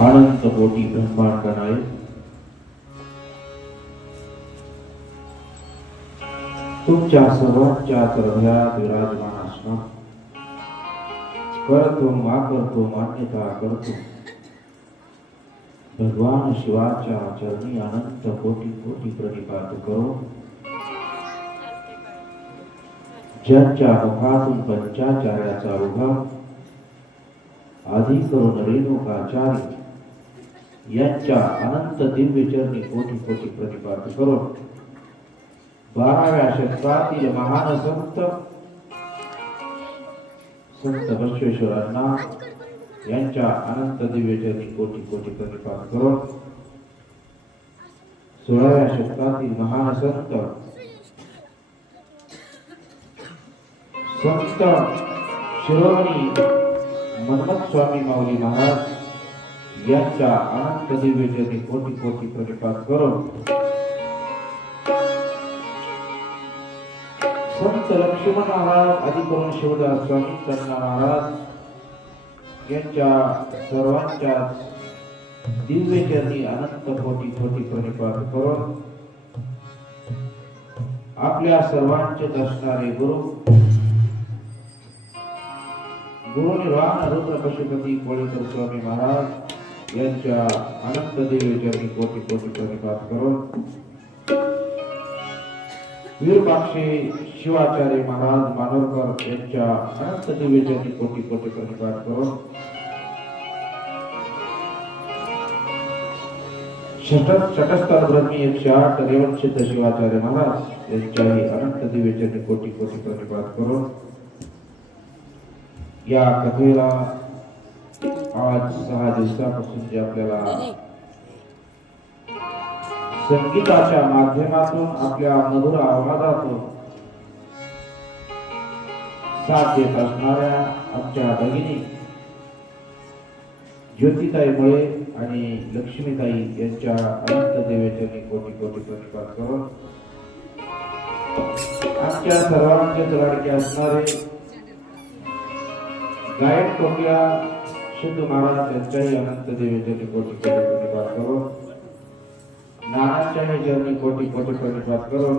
अनंत कोटी ब्रह्मांड नायक तुमच्या सर्वांच्या हृदयात विराजमान असणार करतो मान्यता करतो भगवान शिवाच्या चरणी अनंत कोटी कोटी प्रणिपात करो ज्यांच्या मुखातून पंचाचार्याचा उगम आधी करून रेणुकाचार्य यांच्या अनंत दिव्य चरणी कोटी कोटी प्रतिपाद करून 12व्या शतकातील महान संत बसवेश्वरांना यांच्या अनंत दिव्य चरणी कोटी कोटी प्रतिपाद करून 16व्या शतकातील महान संत शिरोमणी मन्मथ स्वामी माऊली महाराज यांच्या अनंत दिव्य चरणी कोटी कोटी प्रतिपाद करून संत लक्ष्मण महाराज आदि करून शिवदास स्वामी कन्ना महाराज यांच्या सर्वांच्या दिव्य चरणी अनंत कोटी कोटी प्रतिपाद करून आपल्या सर्वांचे दर्शनारे गुरु निर्वाण रुद्र पशुपती कोळीकर स्वामी महाराज यांच्या अनंत दिव्य चरणी कोटी कोटी प्रतिपाद करून वीरपाक्षी शिवाचार्य महाराज मानोरकर यांच्या अनंत दिव्य चरणी कोटी कोटी प्रतिपाद करून शतस्तर ब्रह्मी 108 रेवणसिद्ध शिवाचार्य महाराज यांच्याही अनंत दिव्य चरणी कोटी कोटी प्रतिपाद करून या कथेला आज 6 दिवसापासून जे आपल्याला संगीताच्या माध्यमातून आपल्या मधुर आवाजातून साथ देत असणाऱ्या आमच्या भगिनी ज्योतिताई मुळे आणि लक्ष्मीताई यांच्या अनंत देवेचरणी कोटी कोटी प्रतिपाद करून आमच्या सर्वांचे लाडके असणारे गायक टोपल्या सिद्धू महाराज यांच्याही अनंत देवेचरणी कोटी कोटी प्रतिपाद करून नानांच्याही चरणी कोटी कोटी प्रतिपाद करून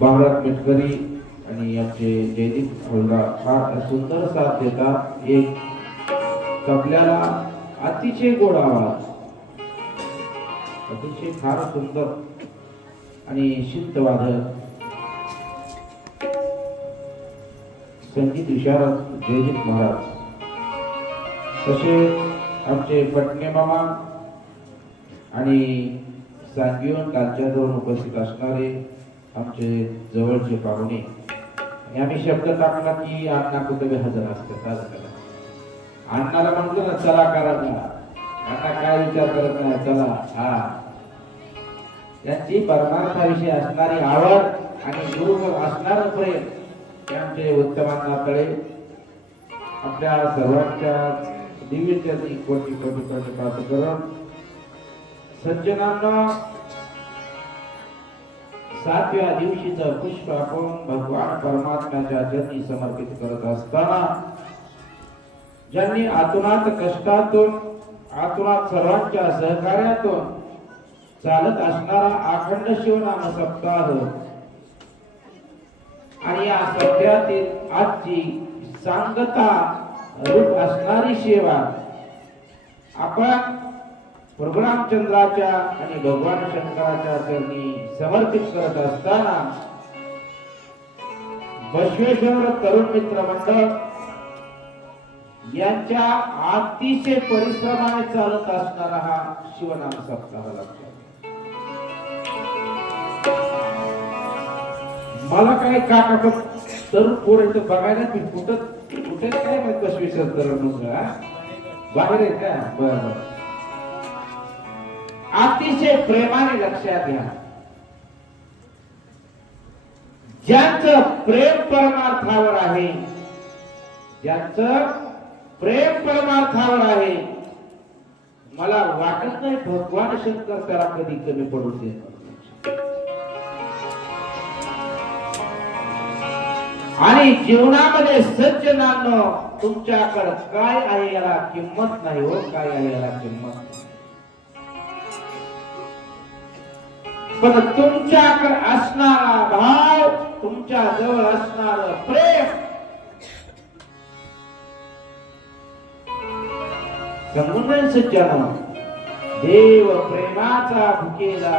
भारत मिटकरी आणि यांचे जयदीप हलदार फार सुंदर साथ देतात. एक तबल्याला अतिशय गोड आवाज, अतिशय फार सुंदर आणि शिस्त वादक संगीत विशारद जयदीप महाराज, तसे आमचे पटणे मामा आणि सांगीवन कालच्या जाऊन उपस्थित असणारे आमचे जवळचे पाहुणे. आणि आम्ही शब्द टाकला की अण्णा कुठे हजर असतात. अण्णाला म्हणतो ना चला करा, अण्णा काय विचार करत नाही, चला. हा, त्यांची परमार्थाविषयी असणारी आवड आणि गुरुवर असणार प्रेम त्यांचे उत्तमांना कळे. आपल्या सर्वांच्या दिव्य चरणी कोटी कोटी कोटी प्राप्त करून सज्जनांना 7व्या दिवशीचं पुष्प आपण भगवान परमात्म्याच्या चरणी समर्पित करत असताना ज्यांनी आतुनात कष्टातून आतुनात सर्वांच्या सहकार्यातून चालत असणारा अखंड शिवनाम सप्ताह आणि या सप्त्यातील आजची सांगता रूप असणारी सेवा आपण प्रभू रामचंद्राच्या आणि भगवान शंकराच्या चरणी समर्पित करत असताना बसवेश्वर तरुण मित्र मंडळ यांच्या अतिशय परिश्रमाने चालत असणारा हा शिवनाम सप्ताह लक्षात. मला काय काका तरुण पोर इथं बघायला मी कुठे काय माहित बसवेश्वर तरुण बाहेर आहे का? बरं, अतिशय प्रेमाने लक्षात घ्या. ज्यांचं प्रेम परमार्थावर आहे, ज्यांचं प्रेम परमार्थावर आहे, मला वाटत नाही भगवान शंकर त्याला कधी कमी पडू देणार. आणि जीवनामध्ये सज्जनांनो तुमच्याकडे काय आहे याला किंमत नाही हो, काय आहे याला किंमत नाही. पण तुमच्याकडे असणारा भाव, तुमच्या जवळ असणार प्रेम, समजून सज्जन देव प्रेमाचा भुकेला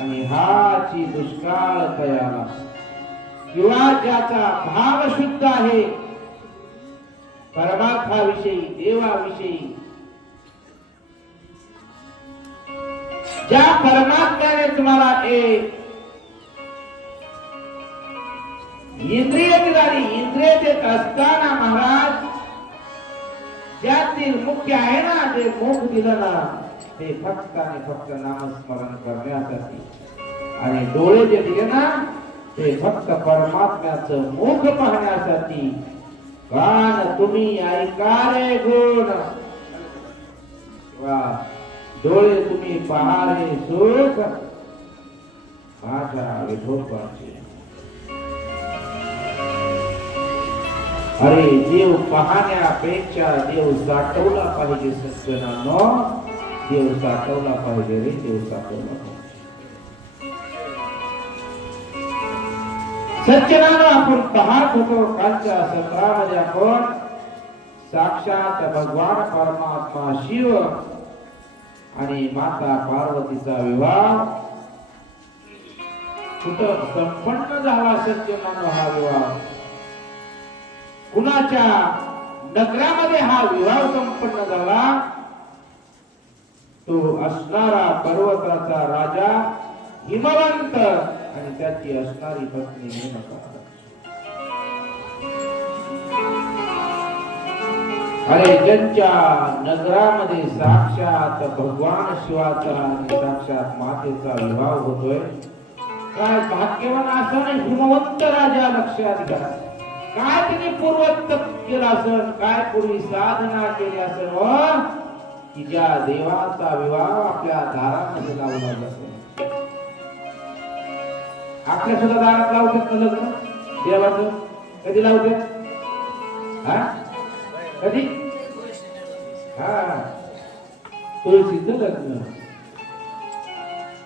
आणि हाची दुष्काळ तयाला, किंवा ज्याचा भाव शुद्ध आहे परमार्थाविषयी, देवाविषयी, ज्या परमात्म्याने तुम्हाला एक इंद्रिय दिली, इंद्रिय देत असताना महाराज ज्यातील मुख्य आहे ना, ते मुख दिलं ना, ते फक्त आणि फक्त नामस्मरण करण्यासाठी, आणि डोळे जे दिले ना, ते फक्त परमात्म्याचं मुख पाहण्यासाठी. कान तुम्ही ऐका रे गुण, डोळे तुम्ही पहा रे सुख, माझ्या विठोबाचे. अरे देव पाहण्यापेक्षा देव साठवला पाहिजे सज्जनांनो, देव साठवला पाहिजे रे, देव साठवला पाहिजे. सज्जनांनो, आपण पाहत होतो कालच्या सत्रामध्ये आपण साक्षात भगवान परमात्मा शिव आणि माता पार्वतीचा विवाह कुठं संपन्न झाला. सज्जनांनो, हा विवाह कुणाच्या नगरामध्ये हा विवाह संपन्न झाला? तो असणारा पर्वताचा राजा हिमवंत आणि त्याची असणारी पत्नी मेनका. अरे ज्यांच्या नगरामध्ये साक्षात भगवान शिवाचा आणि साक्षात मातेचा विवाह होतोय, काय भाग्यवान असा हिमवंत राजा. लक्षात घ्या, काय तिने पूर्वतप केला असेल, काय पूर्वी साधना केली असेल, की ज्या देवाचा विवाह आपल्या दारामध्ये लावला जातो. आपल्या सुद्धा दारात लावतात ना लग्न देवाचं? कधी लावतात? कधी? तुळशीचं लग्न.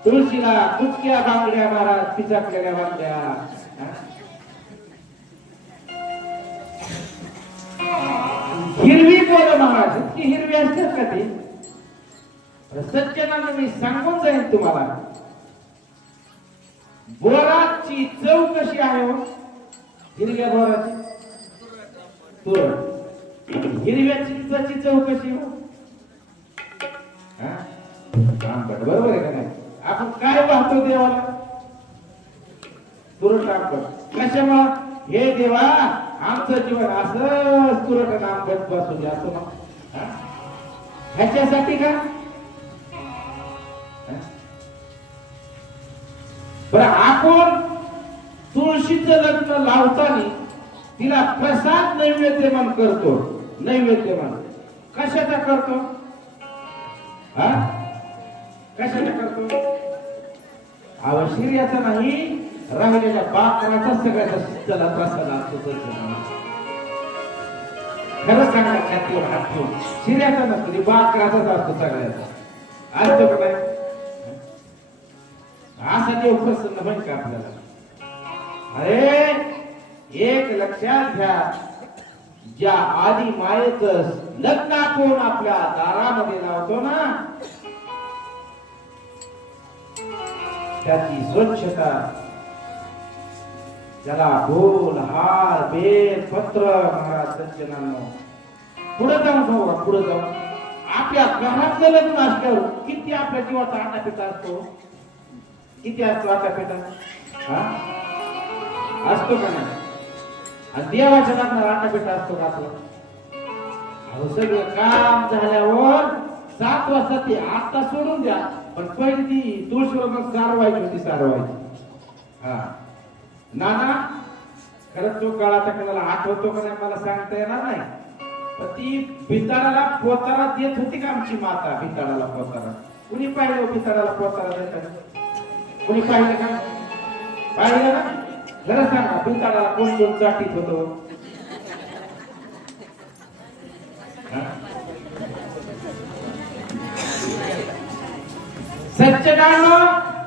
तुळशीला कुचक्या बांगड्या महाराज, पिचाकलेल्या बांगड्या. हिरवी बोल महाराज, इतकी हिरवी असतात का ती? सज्जनांना मी सांगून जाईन तुम्हाला, बोराची चव कशी आहे हो? हिरव्या बोराची हिरव्या चिंचाची चव कशी हो? बरोबर आहे का नाही? आपण काय पाहतो देवाला? तुरट आंबट. कशामुळं? हे देवा, आमचं जीवन असं तुरट आंबट बसू दे असं मग ह्याच्यासाठी का? बरं, आपण तुळशीचं लग्न लावताना तिला प्रसाद नैवेद्यमान करतो. नैवेद्यमान कशाचा करतो? कशाचा करतो? आवश्यर्याचा नाही, राहिलेल्या बाकराचा सगळ्याचा त्याला प्रसाद असतो. खरं सांगा, छातीवर हात ठेवून, शिर्याचा नसतो, बाकराचाच असतो सगळ्याचा. असतो का नाही? असा देव प्रसन्न होईल का आपल्याला? अरे एक लक्षात घ्या, ज्या आदी मायेचं लग्न आपण आपल्या दारामध्ये लावतो ना, त्याची स्वच्छता, त्याला फूल, हार, बेल, पत्र, महाराज सज्जनांनो, पुढे जाऊन बघा, पुढे जाऊन आपल्या घरातलं लग्न असल्यावर किती आपल्या जीवाचा आटापिटा असतो? किती असतो आटापिटा? असतो का नाही? आणि देवाच्या लग्नाला आटापिटा असतो का आपला? सगळं काम झाल्यावर 7 वाजता ती आता सोडून द्या, पण पहिली ती तुळशीवर सारवायची होती, सारवायची. नाना, खरंच तो काळाचा कोणाला आठवतो का नाही मला सांगता येणार नाही, पण ती भिताडाला पोतारा देत होती का आमची माता? भिताडाला पोतारा कुणी पाहिलं? भिताडाला पोतारा देतात कुणी पाहिलं का? पाहिलं ना? खरं सांगा, भिताडाला कोण कोण चाटीत होतो? सज्जनांनो,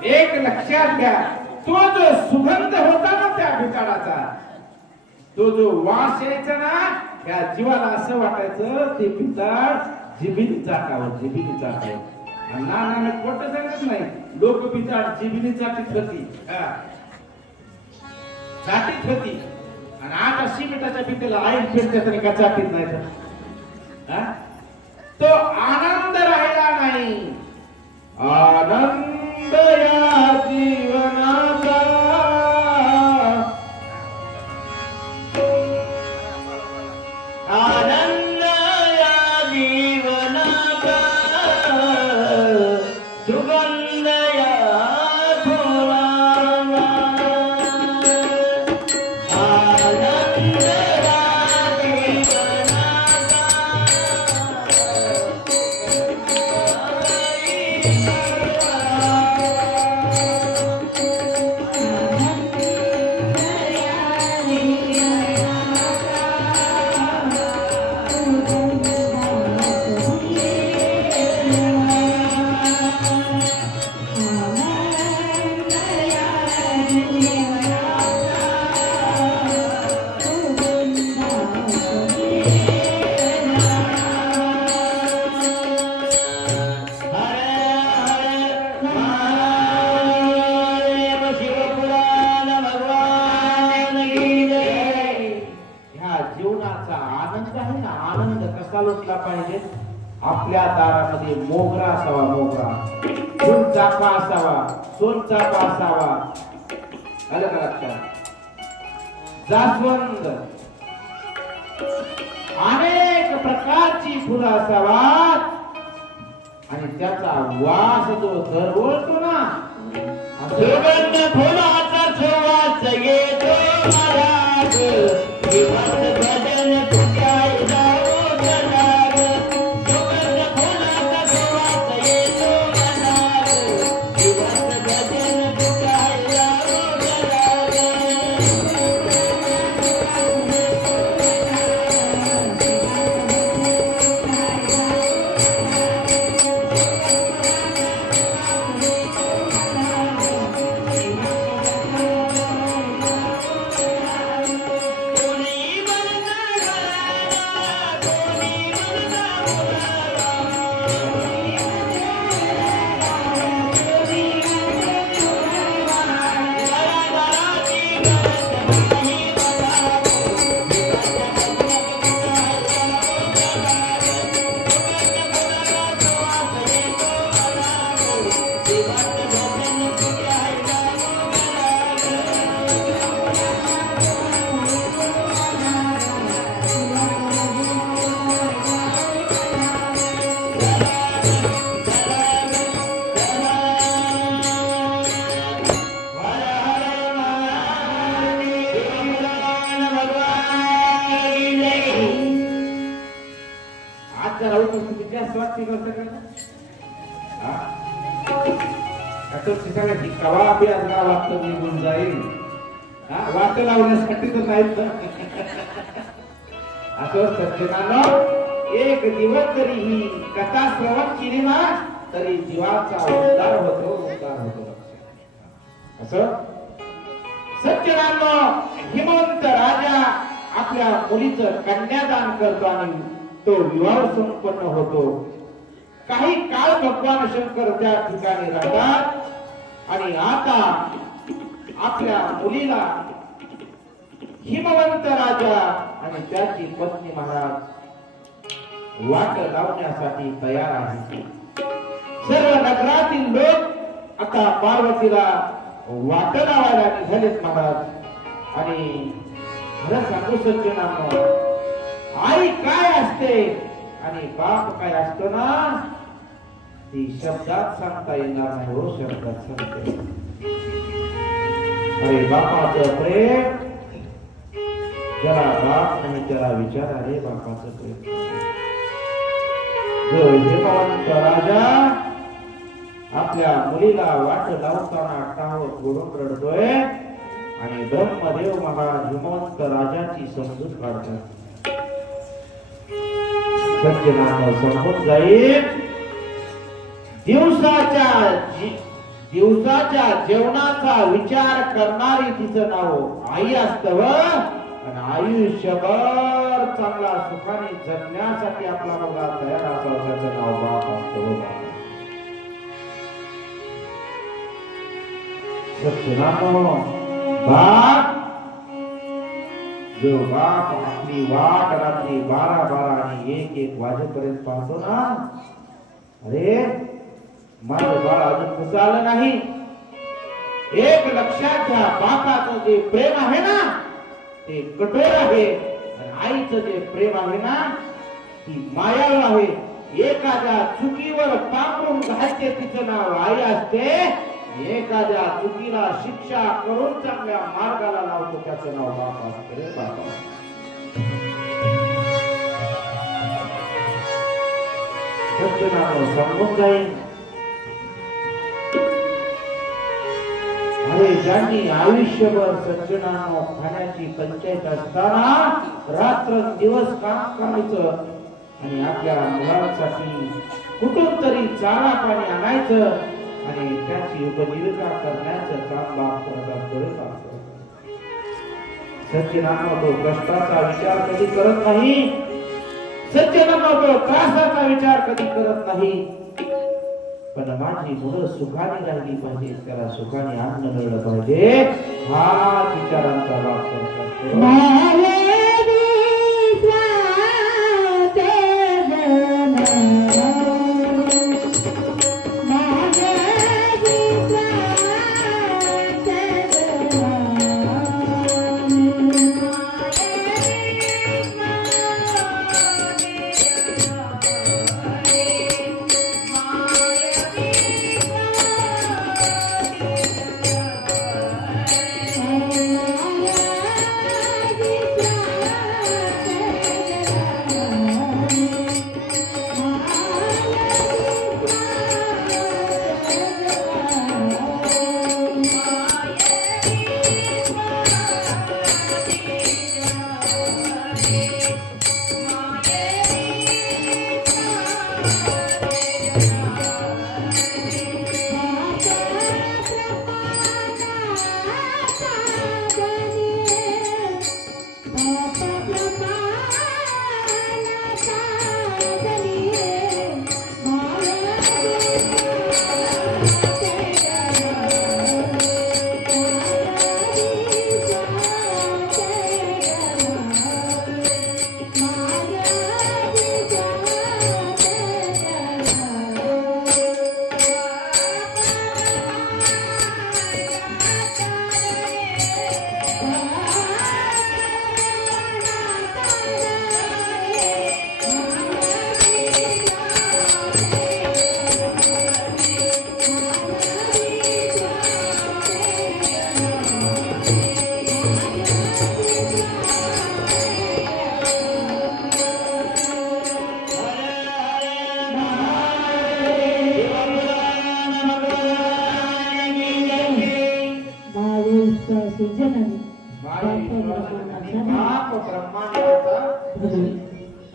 एक लक्षात घ्या, तो जो सुगंध होता ना त्या भिताडाचा, तो जो वास यायचा ना, त्या जीवाला असं वाटायचं ते भिताड जिभीने चाटावं, जिभीने चाटावं. नाना खोट सांगत नाही, लोक भिताड जिभीने चाटीत होती, चाटीत होती. आणि आता सिमेंटाच्या भिंतीला आईन फिरते तरी का चाटीत नाही तर. हा? तो आनंद राहिला नाही. आनंद या जीवनाचा आनंद या जीवनाचा सुगंध या फुलाचा आनंद या जीवनाचा लुटला पाहिजे. आपल्या दारामध्ये मोगरा असावा, मोगरा फुलचाफा असावा, सोनचाफा असावा, आलं का लक्षात? जास्वंद, अनेक प्रकारची फुलं असावात आणि त्याचा वास जो दरवळतो ना, सुगंध फुलाचा सुवास येतो महाराज जीवन भजन तुझ्या जाऊ जनाग सुगंध फुलाचा सुवास येतो महाराज जीवन भजन तुझ्या जाऊ जनाग कवा बी आज वाटत निघून जाईल. वाट लावण्यासाठी तर नाहीत. असं सज्जनानं एक दिवस जरी ही कथा श्रवण केली ना तरी जीवाचा उद्धार होतो, उद्धार होतो. असं सज्जनानं हिमंत राजा आपल्या मुलीचं कन्यादान करतो आणि तो विवाह संपन्न होतो. काही काळ भगवान शंकर त्या ठिकाणी राहतात आणि आता आपल्या मुलीला हिमवंत राजा आणि त्याची पत्नी महाराज वाट लावण्यासाठी तयार आहेत. सर्व नगरातील लोक आता पार्वतीला वाट लावायला निघालेत महाराज. आणि खरं सांगू सज्जनांनो, आई काय असते आणि बाप काय असतो ना, ती शब्दात सांगता येणार नाही. हो, शब्दात सांगते. अरे बापाचं प्रेम ज्याला बाप आणि त्याला विचार आहे बापाचं प्रेम. जो हिमवंत राजा आपल्या मुलीला वाट लावताना टाव फोडून रडतोय आणि ब्रह्मदेव महाराज हिमवंत राजाची समजूत काढतात. सज्जनांना समजून जाईल दिवसाच्या जेवणाचा विचार करणारी तिचं नाव आई असतं. आणि आयुष्यभर चांगला सुखाने जगण्यासाठी आपला मुलगा तयार असावं त्याचं नाव बाप असतं. सज्जनांनो, बाप जो बाप आपली वाट रात्री 12 आणि 1 वाजेपर्यंत पाहतो ना, अरे माझं बाळ अजून कसं आलं नाही. एक लक्षात घ्या, बापाचं जे प्रेम आहे ना ते कठोर आहे, आणि आईचं जे प्रेम आहे ना ती मायाळू आहे. एखाद्या चुकीवर पांघरून घालते तिचं नाव आई असते, एखाद्या चुकीला शिक्षा करून चांगल्या मार्गाला लावतो त्याचं नाव बाप असते रे बाबा. सज्जनानं समजून जाईल. अरे ज्यांनी आयुष्यभर सज्जनानं खाण्याची पंचायत असताना रात्र दिवस काम करायचं आणि आपल्या मुलांसाठी कुठून तरी चारा पाणी आणायचं आणि त्याची उपजीविका करण्याचं काम बाप करत असतो रे बाप. सज्जनानं तो कष्टाचा विचार कधी करत नाही, सज्जनानं तो त्रासाचा विचार कधी करत नाही. पण माझी मुलं सुखाने राहिली पाहिजे, त्याला सुखाने अन्न मिळलं पाहिजे, हा विचारांचा बाप करत असतो.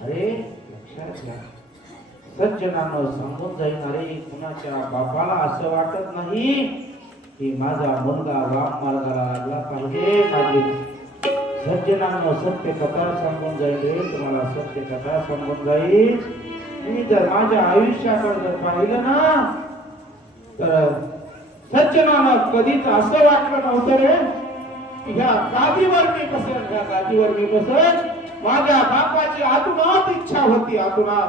अरे लक्षात घ्या, सज्जनानं समजून जाईल. अरे कुणाच्या बापाला असं वाटत नाही की माझा मुलगा वाम मार्गाला लागला पाहिजे. माझी सज्जनानं सत्य कथा समजून जाईल रे, तुम्हाला सत्य कथा समजून जाईल. मी जर माझ्या आयुष्याकडे जर पाहिलं ना तर सज्जनानं कधीच असं वाटलं नव्हतं रे ह्या गादीवर मी बसेल, ह्या गादीवर मी बसेल. माझ्या बापाची आतुनात इच्छा होती, आतुनात.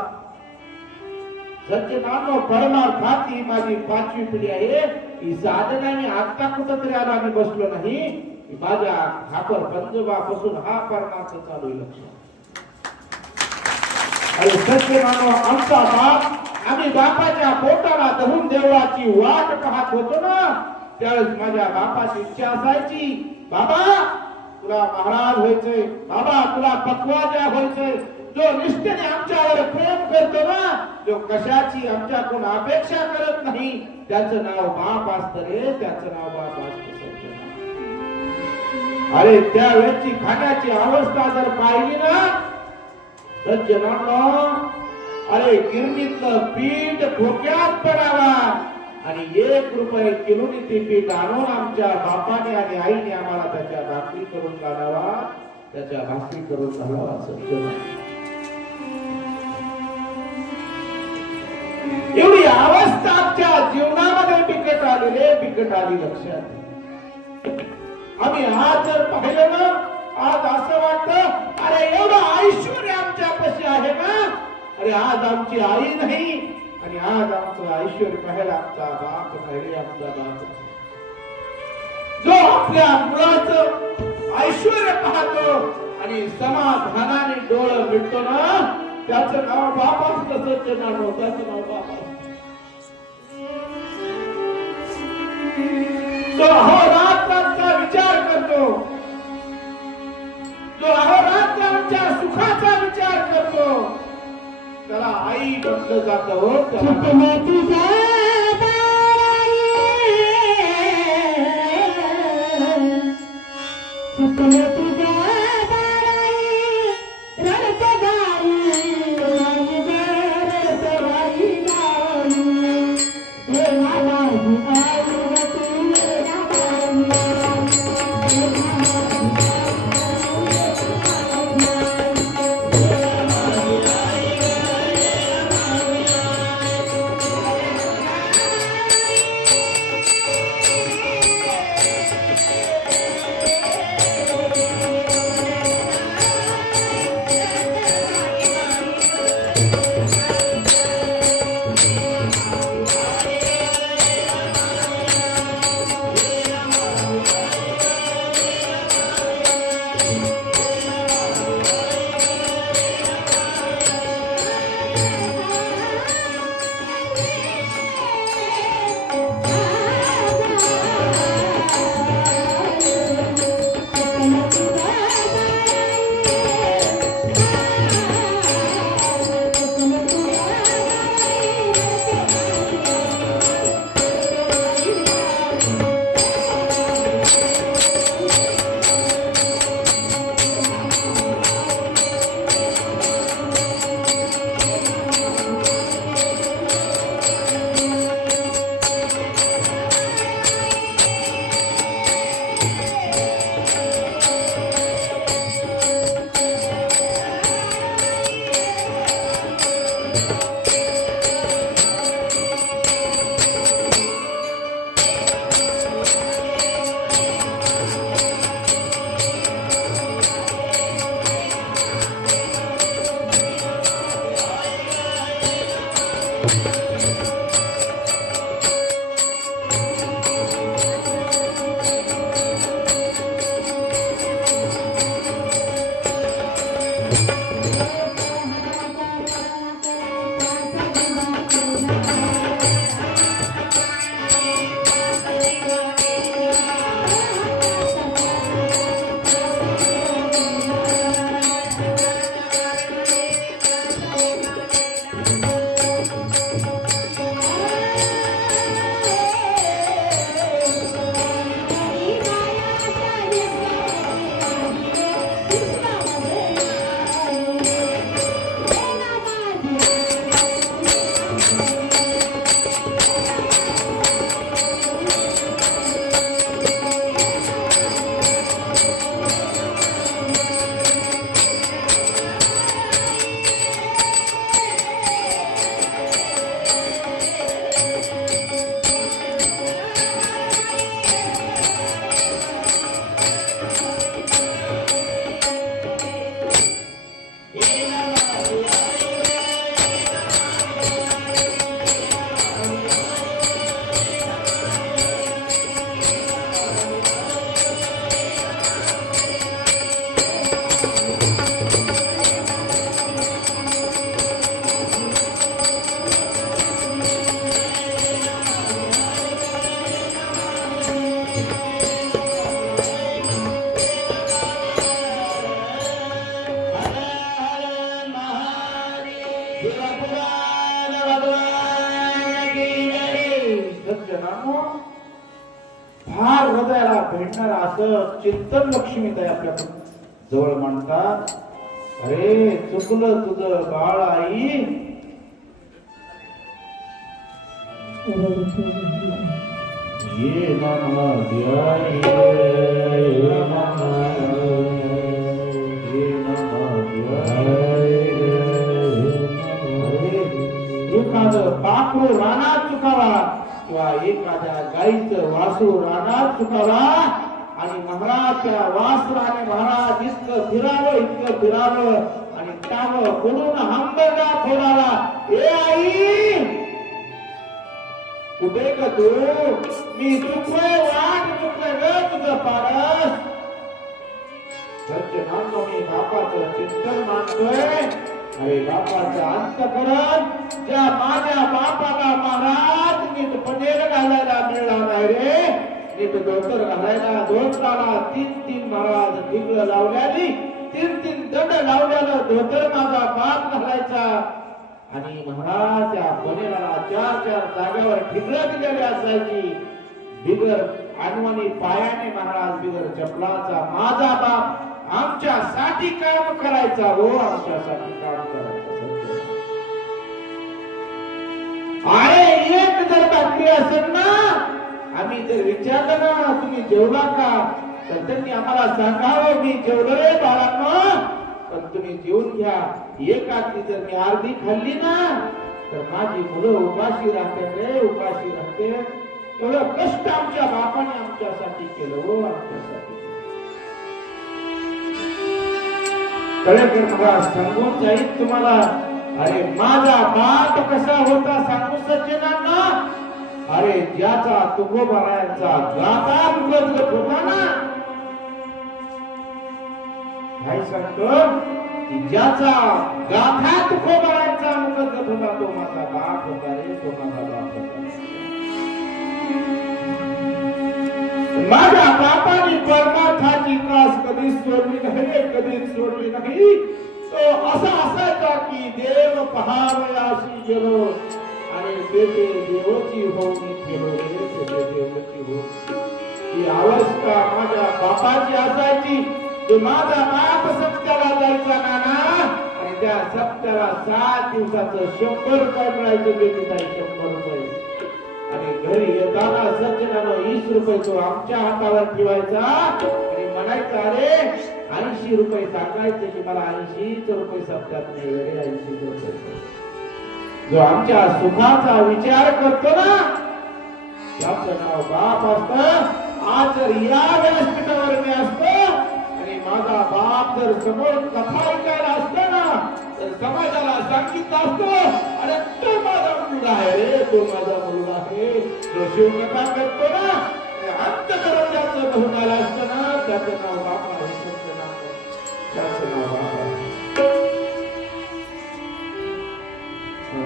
सज्जनानं परमार खाती माझी 5वी पिढी आहे. ही साधनाने आता कुठंतरी आला मी बसलो नाही. माझ्या खापर पंजोबापासून हा परमार्थ चालू आहे. लक्ष अरे सज्जनानं आमचा बाप, आम्ही बापाच्या पोटाला धरून देवळाची वाट पाहत होतो ना, त्यावेळेस माझ्या बापाची इच्छा असायची, बाबा तुला महाराज व्हायचंय, बाबा तुला पक्वाजा व्हायचंय. जो निष्ठेने आमच्यावर प्रेम करतो ना, जो कशाची आमच्याकडून अपेक्षा करत नाही, त्याचं नाव बाप असतं रे, त्याचं नाव बाप असतं. अरे त्यावेळेची खाण्याची अवस्था जर पाहिली ना सज्जनांनो, अरे गिरणीतलं पीठ ठोक्यात पडावा आणि 1 रुपये किलोनी ते पीठ आणून आमच्या बापाने आणि आईने आम्हाला त्याच्या भाकरी करून घालावा, त्याच्या भाकरी करून घालावा. सज्जन एवढी अवस्था आमच्या जीवनामध्ये बिकट आली. लक्षात आम्ही आज जर पाहिलं ना आज असं वाटतं अरे एवढं ऐश्वर्य आमच्यापाशी आहे ना, अरे आज आमची आई नाही आणि आज आमचं ऐश्वर्य पाहिलं आमचा बाप पाहिले आमचा बाप, जो आपल्या मुलाचं ऐश्वर्य पाहतो आणि समाधानाने डोळं मिटतो ना, त्याचं नाव बापाच कसं ते नाव, त्याचं नाव बापा. जो अहोरात्रांचा विचार करतो, जो अहोरात्रांच्या सुखाचा विचार करतो, त्याला आई म्हटलं जातं. हो सुखने तुझ्या दाराई, सुखने तुझ्या दाराई, रडत गाई, रडत गाई गाई, देवा माझी आई ग तू मेरा बाई, फार हृदयाला भेटणार असं चिंतन लक्ष्मीताई आपल्या जवळ म्हणतात. अरे चुकलं तुझं बाळ आई, ये मामा दिया ये मामा एखादं पाखरू रानात चुकावा किंवा एखाद्या गाईचं वासू रानात चुकावा आणि महाराज त्या वासराने महाराज इतकं फिरावं आणि टावं फोडून हंबरडा फोडाला. ए आई कुठे ग तू? मी चुकलोय, वाट चुकलोय ग तुझं पारस. सज्जनांनो मी बापाचं चिंतन मानतोय. अरे बापाचं अंतःकरण ज्या माझ्या बापाला महाराज नीट पनेर घालायला मिळणार नाही रे. नीट धोतर घालायला धोतराला 3 महाराज ढिगलं लावल्याने 3 दंड लावल्याला धोतर माझा बाप घालायचा. आणि महाराज त्या पनेराला 4 जागेवर ढिगलं दिलेली असायची. बिगर अनवणी पायाने महाराज बिगर चपलाचा माझा बाप आमच्यासाठी काम करायचा. हो आमच्यासाठी काम करायचा. अरे एक जर बाकी असेल ना, आम्ही जर विचारलं ना तुम्ही जेवला का, तर त्यांनी आम्हाला सांगावं मी जेवलो रे बाळांनो, पण तुम्ही जेवून घ्या. एकाची जर मी अर्धी खाल्ली ना, तर माझी मुलं उपाशी राहते रे, उपाशी राहते. एवढं कष्ट आमच्या बापाने आमच्यासाठी केलं. हो आमच्यासाठी कळेकर मला सांगून जाईल तुम्हाला. अरे माझा बाप कसा होता सांगू सज्जनांना. अरे ज्याचा तुकोबारायांचा गाथा गदगद होता ना, काय सांगतो की ज्याचा गाथा तुकोबारायांचा गदगद होता तो माझा बाप होता रे, तो माझा बाप होता. माझ्या बापाने परमार्थाची त्रास कधीच सोडली नाही, कधीच सोडली नाही. तो असा असायचा की देव पहावयाशी गेलो आणि बेटे देवची होऊन गेलो रे, बेटे देवची होऊन. ही अवस्था माझ्या बापाची असायची. तो माझा बाप सप्त्याला जायचा नाना, आणि त्या सप्त्याला 7 दिवसाचं 100 रुपये मिळायचे. बेटी ताई 100 रुपये. आणि घरी येताना सज्जनानं 20 रुपये तो आमच्या हातावर ठेवायचा आणि म्हणायचा अरे 80 रुपये सांगायचे की मला 80 रुपये सप्त्यात नाही रे, 80 रुपये. जो आमच्या सुखाचा विचार करतो ना, त्याचं नाव बाप असतं. आज जर या व्यासपीठावर मी असतो आणि माझा बाप जर समोर कथा ऐकायला असतो ना, तर समाजाला सांगितलं असतो अरे तो माझा मुलगा आहे रे, तो माझा मुलगा आहे. जो शिवकथा करतो ना, अंतःकरणाचं बहुन आलं असतं ना, त्याचं नाव बाप आहे. त्याचं नाव बाप आहे.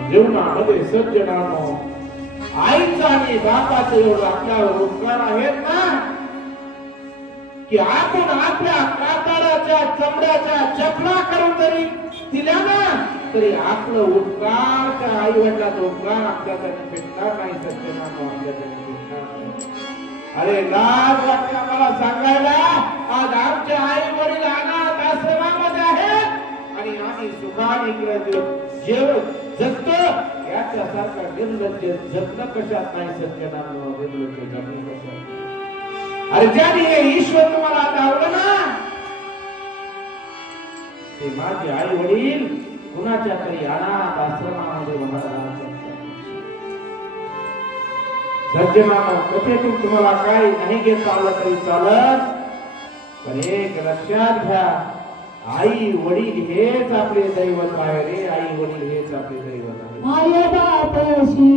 जीवनामध्ये सज्जनांनो आईचा आणि बापाचं एवढं आपल्यावर उपकार आहेत ना, की आपण आपल्या कातडाच्या चमड्याच्या चपला करून जरी दिल्या ना, तरी आपलं उपकार त्या आई वडिलाचा उपकार आपल्याकडे भेटणार नाही. सज्जनांनो आपल्याकडे भेटणार नाही. अरे लाज वाटते आम्हाला सांगायला, आज आमचे आई वडील अनाथ आश्रमामध्ये आहेत आणि आम्ही सुखाने जगतो. याच्यासारखा निर्लज्ज जगणं कशात नाही. सज्जनांनो निर्लज्ज जगणं कशात. अरे ज्याने हे ईश्वर तुम्हाला दावलं ना, ते माझे आई वडील कुणाच्या तरी अनाथ आश्रमामध्ये राहतात. सज्जनांनो कथेतून तुम्हाला काही नाही घेता आलं तरी चालत, पण एक लक्षात घ्या, आई वडील हेच आपले दैवत आहे रे. आई वडील हेच आपले दैवत आहे. माझ्या बापाशी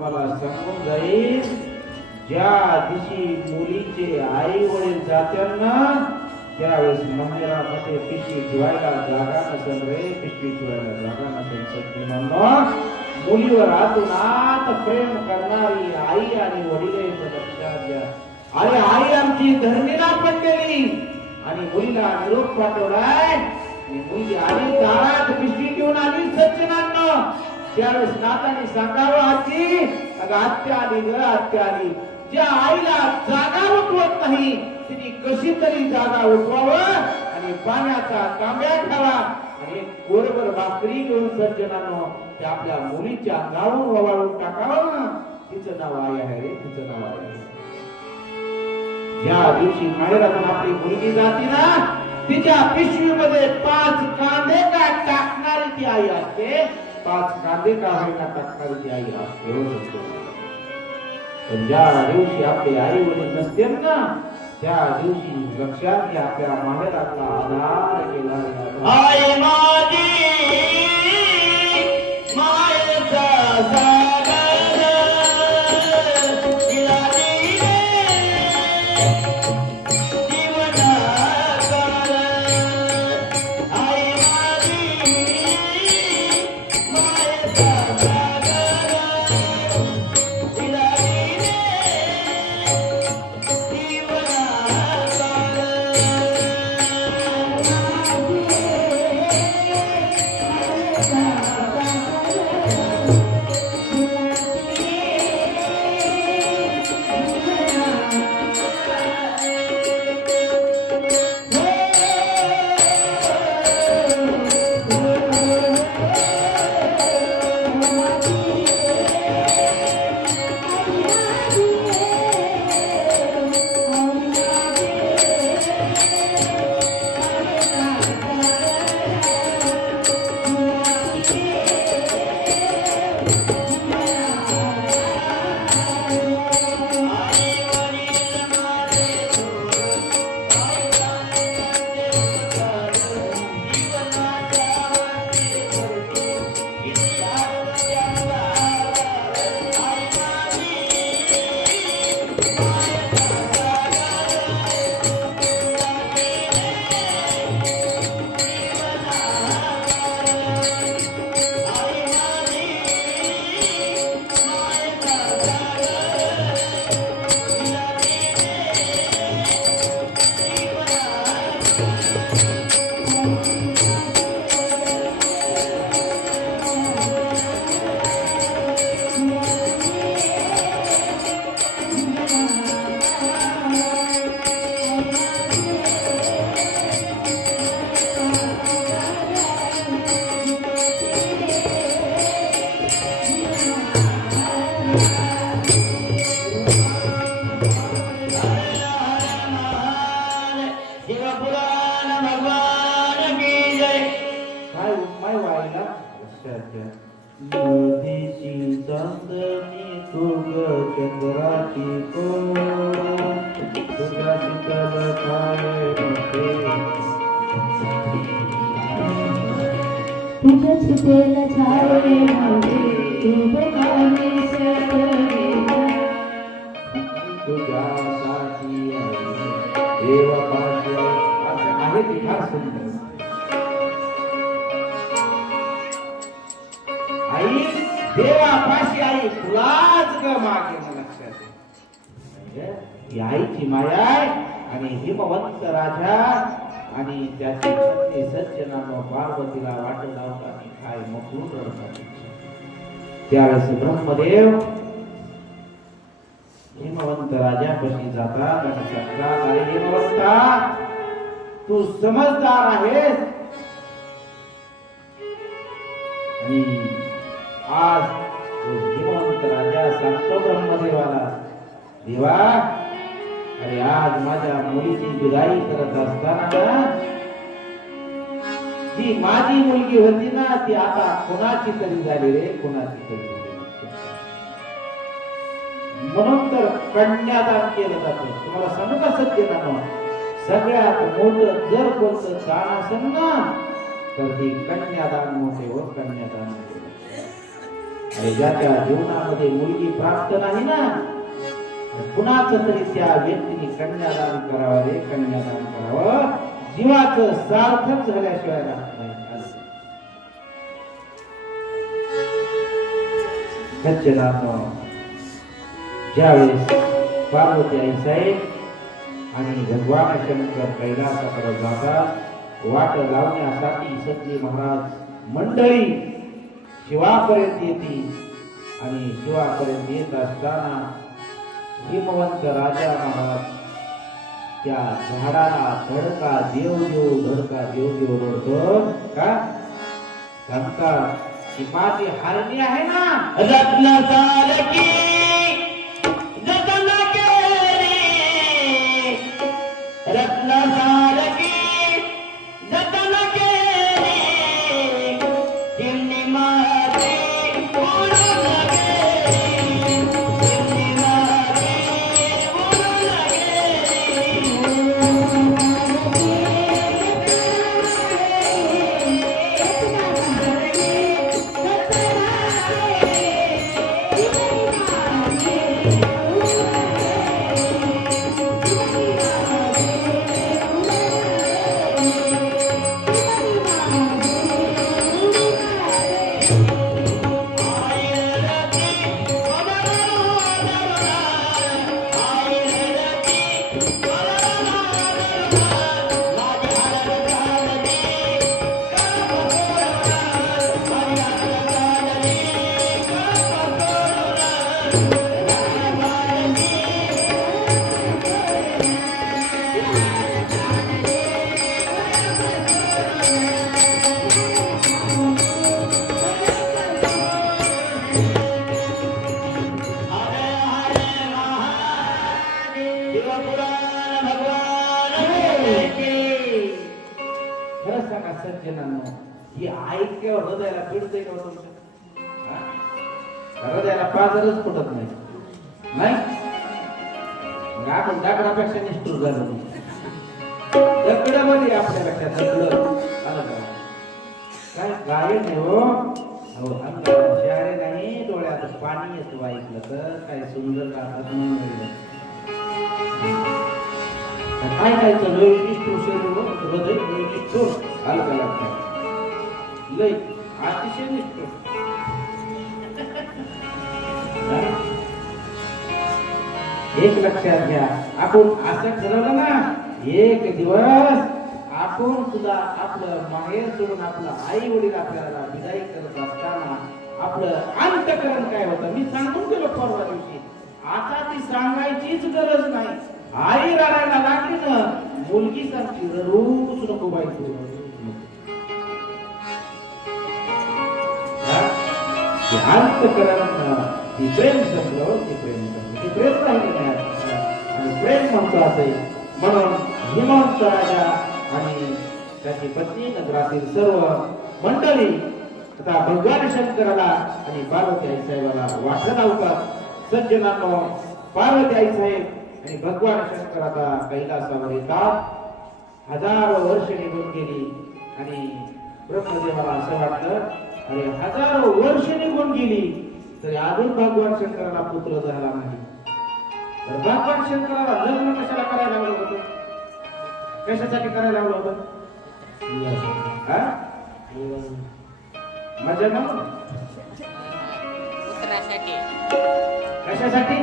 तुम्हाला सांगून जाईल, ज्या दिवशी मुलीचे आई वडील जातात ना त्यावेळेस मंदिरामध्ये पिशवी ठेवायला जागा नसेल रे, पिशवी ठेवायला जागा नसेल. सज्जनांनो, मुलीवर आतून आत प्रेम करणारी आई आणि वडील लक्षात घ्या. अरे आई आमची धरणीला पडलेली आणि मुलीला निरोप पाठवलाय. मुलगी आली दारात पिशवी घेऊन आली. सज्जनांनो, त्यावेळेस नाताने सांगावं, आजी अगं आत्या आली ग, आत्या आली. ज्या आईला जागा उठवत नाही तिने कशी तरी जागा उठवावं आणि पाण्याचा तांब्या ठेवा आणि एक कोरभर भाकरी घेऊन सज्जनांनो ते आपल्या मुलीच्या अंगावर ववाळून टाकावं ना. तिचं नाव आई आहे रे, तिचं नाव आई आहे. ज्या दिवशी माहेरातून आपली मुलगी जाती ना तिच्या पिशवीमध्ये 5 कांदे का टाकणारी ती आई असते. 5 कांदे का होईना टाकणारी ती आई असते. पण ज्या दिवशी आपले आई वडील नसते ना त्या दिवशी लक्षात घ्या आपल्या माहेरातला आधार केला. आई माझी मायेचा सागर दिलाली जीवनाकार. आई माझी मायेचा सागर दिलाली नदीची चांदणी तुग चंद्राची कोर तुझ्या शीतल छायेमध्ये तुझ्या शीतल छायेमध्ये तू बघावी सगळे तुझ्यासाठी देवापाशी आहे ती फार सुंदर. आई देवापाशी आई तुलाच ग मागे लक्षात आहे. ही आईची माया आहे आणि हिमवंत राजा आणि त्याची पत्नी सज्जनानं पार्वतीला वाट लावताना काय मकरून रडतात. त्यावेळेस ब्रह्मदेव हिमवंत राजापाशी जातात आणि सांगतात, अरे हिमवंता तू समजदार आहेस आणि आज हिमवंत राजा सांगतो ब्रह्मदेवाला, देवा अरे आज माझ्या मुलीची विदाई करत असताना जी माझी मुलगी होती ना ती आता कोणाची तरी झाली रे, कोणाची तरी झाली. म्हणून तर कन्यादान केलं जातं. तुम्हाला सांगू का सज्जनांनो, सगळ्यात मोठं जर कोणतं दान असेल ना तर ते कन्यादान मोठे व कन्यादान मोठे. आणि ज्याच्या जीवनामध्ये मुलगी प्राप्त नाही ना, कुणाच तरी त्या व्यक्तीने कन्यादान करावं रे, कन्यादान करावं. जीवाचं सार्थक झाल्याशिवाय राहत नाही. सज्जनांनो, ज्यावेळेस पार्वती आई साहेब आणि भगवान शंकर कैलासाकडे जातात, वाट लावण्यासाठी सत्य महाराज मंडळी शिवापर्यंत येते. आणि शिवापर्यंत येत असताना हिमवंत राजा महाराज त्या झाडाला धडका देव देव, धडका देव देव रडतो. का सांगतात की माझी हरणी आहे ना, रत्न सारखी जतन केली, रत्न सारखी जतन केली, चिमणी माझी उडून गेली, चिमणी माझी उडून खरं सांगा सज्जनांनो, ही ऐक्य हृदयाला पिडतंय का तुमच्या? हृदयाला पाजरच फुटत नाही. नाही मग आपण डाकरापेक्षा निष्ठुर झालो. दगडामध्ये आपल्यापेक्षा दगड आलं का? काय गायन आहे हो. अहो शहरे नाही, डोळ्यात पाणी येतो ऐकलं तर. काय सुंदर गातात म्हणून काय काय हृदय निष्ठुर आलं का लक्षात? लय अतिशय निष्ठुर. एक लक्षात घ्या, आपण असं ठरवलं ना, एक दिवस आपण सुद्धा आपलं माहेर सोडून आपलं आई वडील आपल्याला विदाई करत असताना आपलं अंतकरण काय होतं मी सांगून गेलो परवा दिवशी. आता ती सांगायचीच गरज नाही. आई रडायला लागली ना, मुलगी सांगते रडूच नको बाई तू. अंतकरण ती प्रेम संपलं, ती प्रेम संपलं, ती प्रेम राहिलं नाही. आणि प्रेम म्हणतो असे म्हणून हिमवंत राजा आणि त्याची पत्नी नगरातील सर्व मंडळी आता भगवान शंकराला आणि पार्वती आई साहेबाला वाट लावतात. सज्जनांनो, पार्वती आई साहेब आणि भगवान शंकर आता कैलासावर येतात. हजारो वर्ष निघून गेली आणि ब्रह्मदेवाला असं वाटलं, अरे हजारो वर्ष निघून गेली तरी अजून भगवान शंकराला पुत्र झाला नाही. तर भगवान शंकराला लग्न कशाला करायला लावलं होतं? कशासाठी करायला लावलं होतं? मजा म्हणून कशासाठी?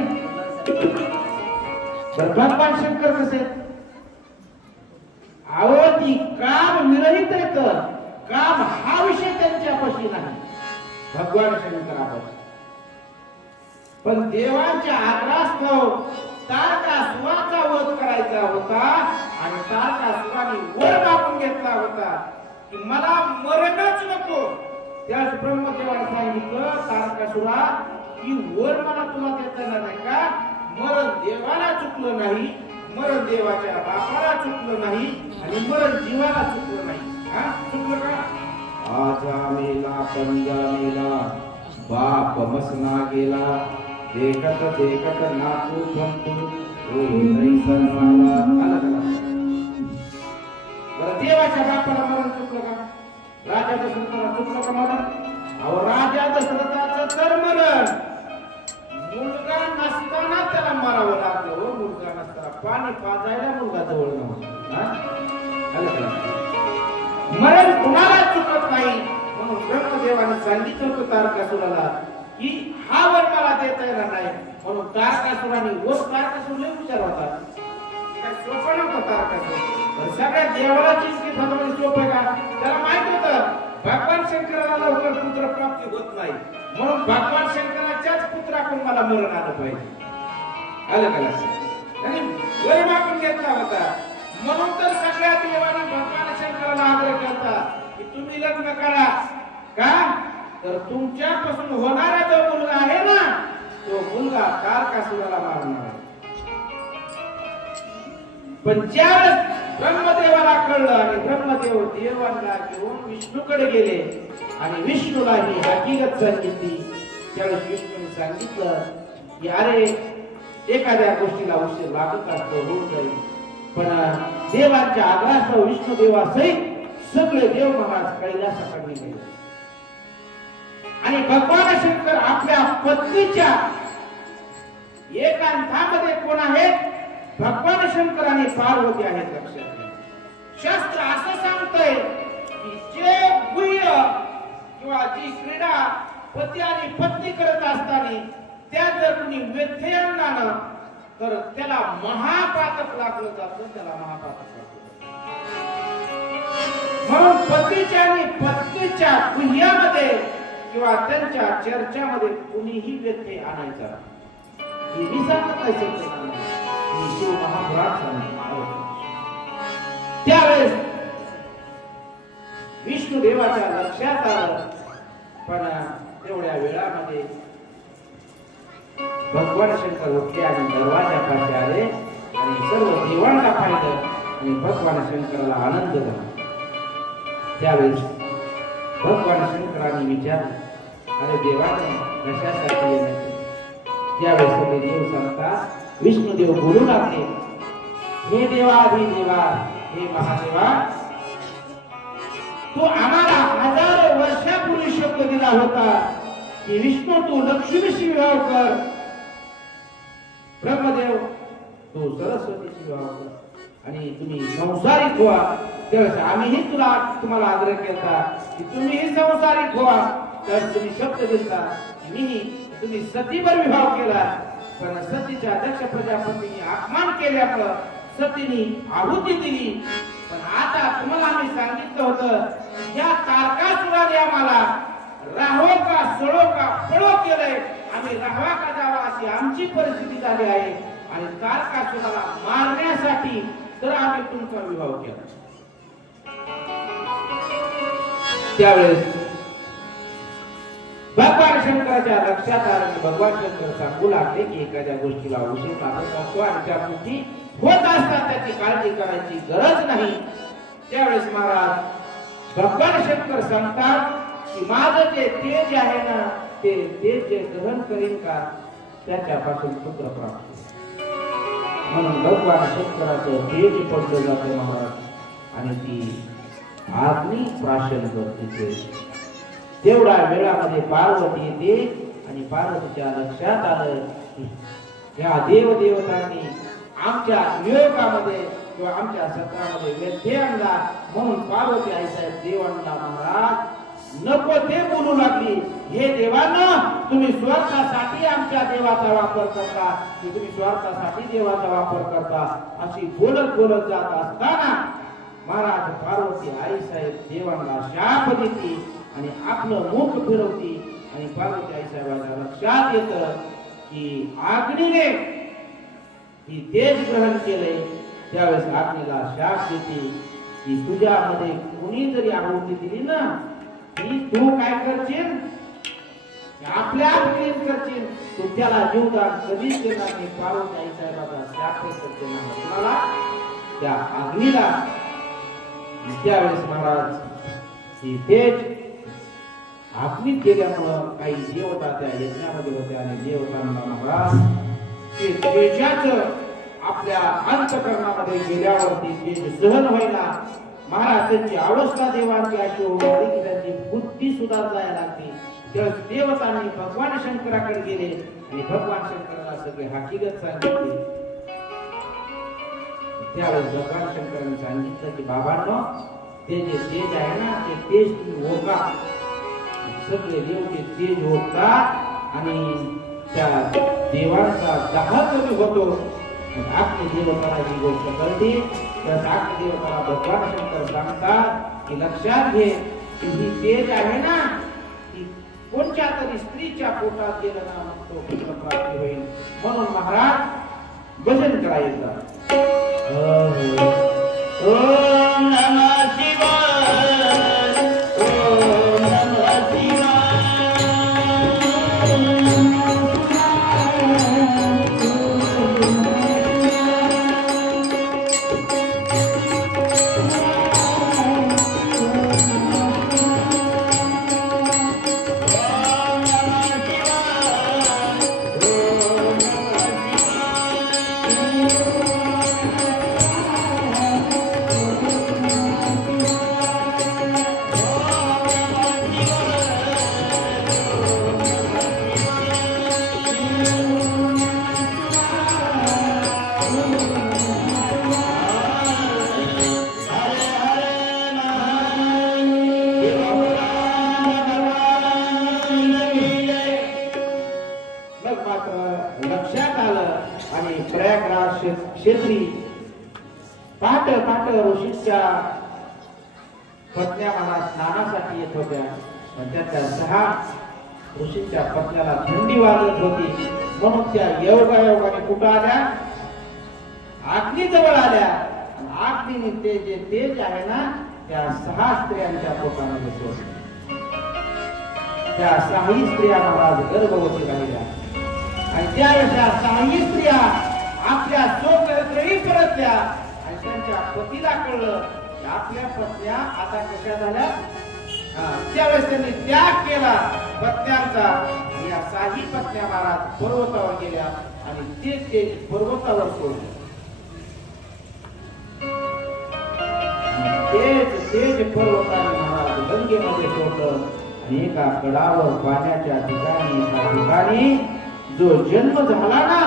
भगवान शंकर कसे? ती काम विरहित येत. काम हा विषय त्यांच्यापाशी नाही, भगवान शंकरापाशी. पण देवांच्या आग्रहास्तव तारकासुराचा वध करायचा होता आणि तारकासुराने वर मागून घेतला होता की मला मरणच नको. त्याच ब्रह्मदेवाने सांगितलं, तारकासुरा की वर मला तुला देता येणार नाही का? मरण देवाला चुकलं नाही, मरण देवाच्या बापाला चुकलं नाही आणि मरण जीवाला चुकलं नाही. चुकलं का? आजा मेला पंजा मेला, बाप मसना गेला, देखत देखत नातू संतू देवाच्या बापाला मरण चुकलं का? राजाच्या संताला चुकलं का मरण? अहो राजा दशरथाचं तर मरण मुलगा नसताना त्याला मारावं लागलं हो. मुलगा नसताना पाणी पाजायला मुलगा जवळ नव्हता. आलं का? मरण कुणाला चुकत नाही म्हणून ब्रह्मदेवाने सांगितलं होतं तारकासुराला की हा वर मला देता येणार नाही. म्हणून तारकासुराने तारकासुर लय हुशार होता. काय सोपं नव्हतं तारकासुर. सगळ्या देवाची भगवान सोपं आहे का? त्याला माहित होतं भगवान शंकराला लवकर पुत्र प्राप्ती होत नाही म्हणून भगवान शंकराच्याच पुत्राकडून मला मरण आलं पाहिजे. आलं का लक्षात? आणि वर मागून घेतला होता म्हणून तर सगळ्या देवांनी भगवान शंकराला आग्रह केला की तुम्ही लग्न करा. का तर तुमच्यापासून होणारा जो मुलगा आहे ना तो मुलगा तारकासुराला मारणार आहे. पण ज्यावेळेस ब्रह्मदेवाला कळलं आणि ब्रह्मदेव देवांना घेऊन विष्णूकडे गेले आणि विष्णूला ही हकीकत सांगितली. त्यावेळेस विष्णूने सांगितलं की अरे एखाद्या गोष्टीला उशीर लागत असतो होऊन जाईल. पण देवांच्या आग्रहास्तव विष्णुदेवासहित सगळे देव महाराज कैलासाकडे गेले आणि भगवान शंकर आपल्या पत्नीच्या एकांतामध्ये कोण आहेत? भगवान शंकर आणि पार्वती आहेत. लक्षात घ्या. शास्त्र असं सांगतंय की जे गुह्य किंवा जी क्रीडा पती आणि पत्नी करत असताना त्यात जर कुणी व्यत्यय आणला तर त्याला महापातक लागलं जातं. त्याला महापातक लागलं. म्हणून पतीच्या आणि पत्नीच्या गुह्यामध्ये किंवा त्यांच्या चर्चामध्ये कुणीही व्यत्यय आणायचा ही मी सांगत नाही. शिव महापुराण सांगतो. त्यावेळेस विष्णू देवाच्या लक्षात आलं. पण तेवढ्या वेळामध्ये भगवान शंकर उठले आणि दरवाजापाशी आले आणि सर्व देवांना पाहिलं आणि भगवान शंकराला आनंद झाला. त्यावेळेस भगवान शंकराने विचारलं अरे देवाने कशासाठी येण्याचे? त्यावेळेस सगळे देव सांगतात विष्णुदेव बोलू लागले हे देवाधिदेवा हे महादेवा तू आम्हाला हजारो वर्षापूर्वी शब्द दिला होता की विष्णू तू लक्ष्मीशी विवाह कर. ब्रह्मदेव तू सरस्वतीशी विवाह कर आणि तुम्ही संसारिक व्हा. त्यावेळेस आम्हीही तुम्हाला आग्रह केला की तुम्हीही संसारिक व्हा. तर तुम्ही शब्द दिला मीही तुम्ही सतीवर विवाह केला. पण सतीच्या दक्ष प्रजापतीने अपमान केल्यामुळे सतीने आहुती दिली. पण आता तुम्हाला आम्ही सांगितलं होतं या तारकासुराने आम्हाला राहो का सळो का पळो केलंय. आम्ही राहावा का जावा अशी आमची परिस्थिती झाली आहे आणि तारकासुराला मारण्यासाठी तर आम्ही तुमचा विवाह केला. त्यावेळेस भगवान शंकराच्या लक्षात आलं की भगवान शंकर सांगू लागले की एखाद्या गोष्टीला उशीर लागत असतो आणि त्या गोष्टी होत असतात त्याची काळजी करायची गरज नाही. त्यावेळेस महाराज भगवान शंकर सांगतात की माझं जे तेज आहे ना ते तेज जे ग्रहण करीन का त्याच्यापासून पुत्र प्राप्त. म्हणून भगवान शंकराचं तेज पडलं जातं महाराज आणि ती अग्नी प्राशन करते. तेवढ्या वेळामध्ये पार्वती येते आणि पार्वतीच्या लक्षात आलं की या देवदेवतांनी आमच्या विवेकामध्ये किंवा आमच्या सत्रामध्ये व्यत्यय आणला. म्हणून पार्वती आईसाहेब देवांना महाराज नको ते बोलू लागली हे देवांना तुम्ही स्वार्थासाठी आमच्या देवाचा वापर करता की तुम्ही स्वार्थासाठी देवाचा वापर करता अशी बोलत बोलत जात असताना महाराज पार्वती आईसाहेब देवांना शाप देते आणि आपलं मुख फिरवती आणि पार्वती आईसाहेबांच्या लक्षात येतं की अग्नीने ही तेज ग्रहण केले. त्यावेळेस अग्नीला शाप देते की तुझ्यामध्ये कोणी जरी आहुती दिली ना ती तू काय करशील आपल्या प्रेम करशील तू त्याला जीवदान कधीच देणार नाही. पार्वती आईसाहेबाचा शाप देणार त्या अग्नीला. त्यावेळेस महाराज ही तेज अग्नीत गेल्यामुळं काही देवता त्या यज्ञामध्ये होत्या आणि देवतांना महाराज ते तेजाचं आपल्या अंतःकरणामध्ये गेल्यावरती तेज सहन व्हायला महाराज त्यांची अवस्था देवांची अशी होती की त्यांची बुद्धी सुद्धा जायला लागली. तर देवतांनी भगवान शंकराकडे गेले आणि भगवान शंकराला सगळे हकीकत सांगितली. त्यावेळेस भगवान शंकरांनी सांगितलं की बाबांनो, ते जे तेज आहे ना ते तेज तुम्ही ओका. सगळे देव ते तेज ओका आणि त्या देवांचा दाह कमी होतो. आपली देवताला ही गोष्ट कळली तर आपली देवताला भगवान शंकर सांगतात की लक्षात घे की ही तेज आहे ना ती कोणत्या तरी स्त्रीच्या पोटात गेलं ना मग तो पुत्र प्राप्ती होईल. म्हणून महाराज भजन करायचं. ओम नमः शिवाय, ओम नमः शिवाय. लक्षात आलं आणि प्रयागराज क्षेत्री पहाट ऋषीच्या पत्न्या मला स्नानासाठी येत होत्या. त्याच्या 6 ऋषीच्या पत्न्याला थंडी वाजत होती. म्हणून त्या योगाने कुठं आल्या, अग्नीजवळ आल्या. अग्नीने ते जे तेज आहे ना त्या 6 स्त्रियांच्या पोटामध्ये सोडले. त्या 6 स्त्रिया महाराज गर्भवती राहिल्या आणि त्या 6 स्त्रिया आपल्या स्वघरी परतल्या आणि त्यांच्या पतीला कळलं की आपल्या पत्न्या आता कशा झाल्या. त्यावेळेस त्यांनी त्याग केला पत्न्यांचा. या 6 पत्न्या महाराज पर्वतावर गेल्या आणि ते पर्वतावर सोडले. तेज पर्वताने महाराज गंगेमध्ये सोडलं आणि एका कडावर पाण्याच्या ठिकाणी एका ठिकाणी जो जन्म झाला ना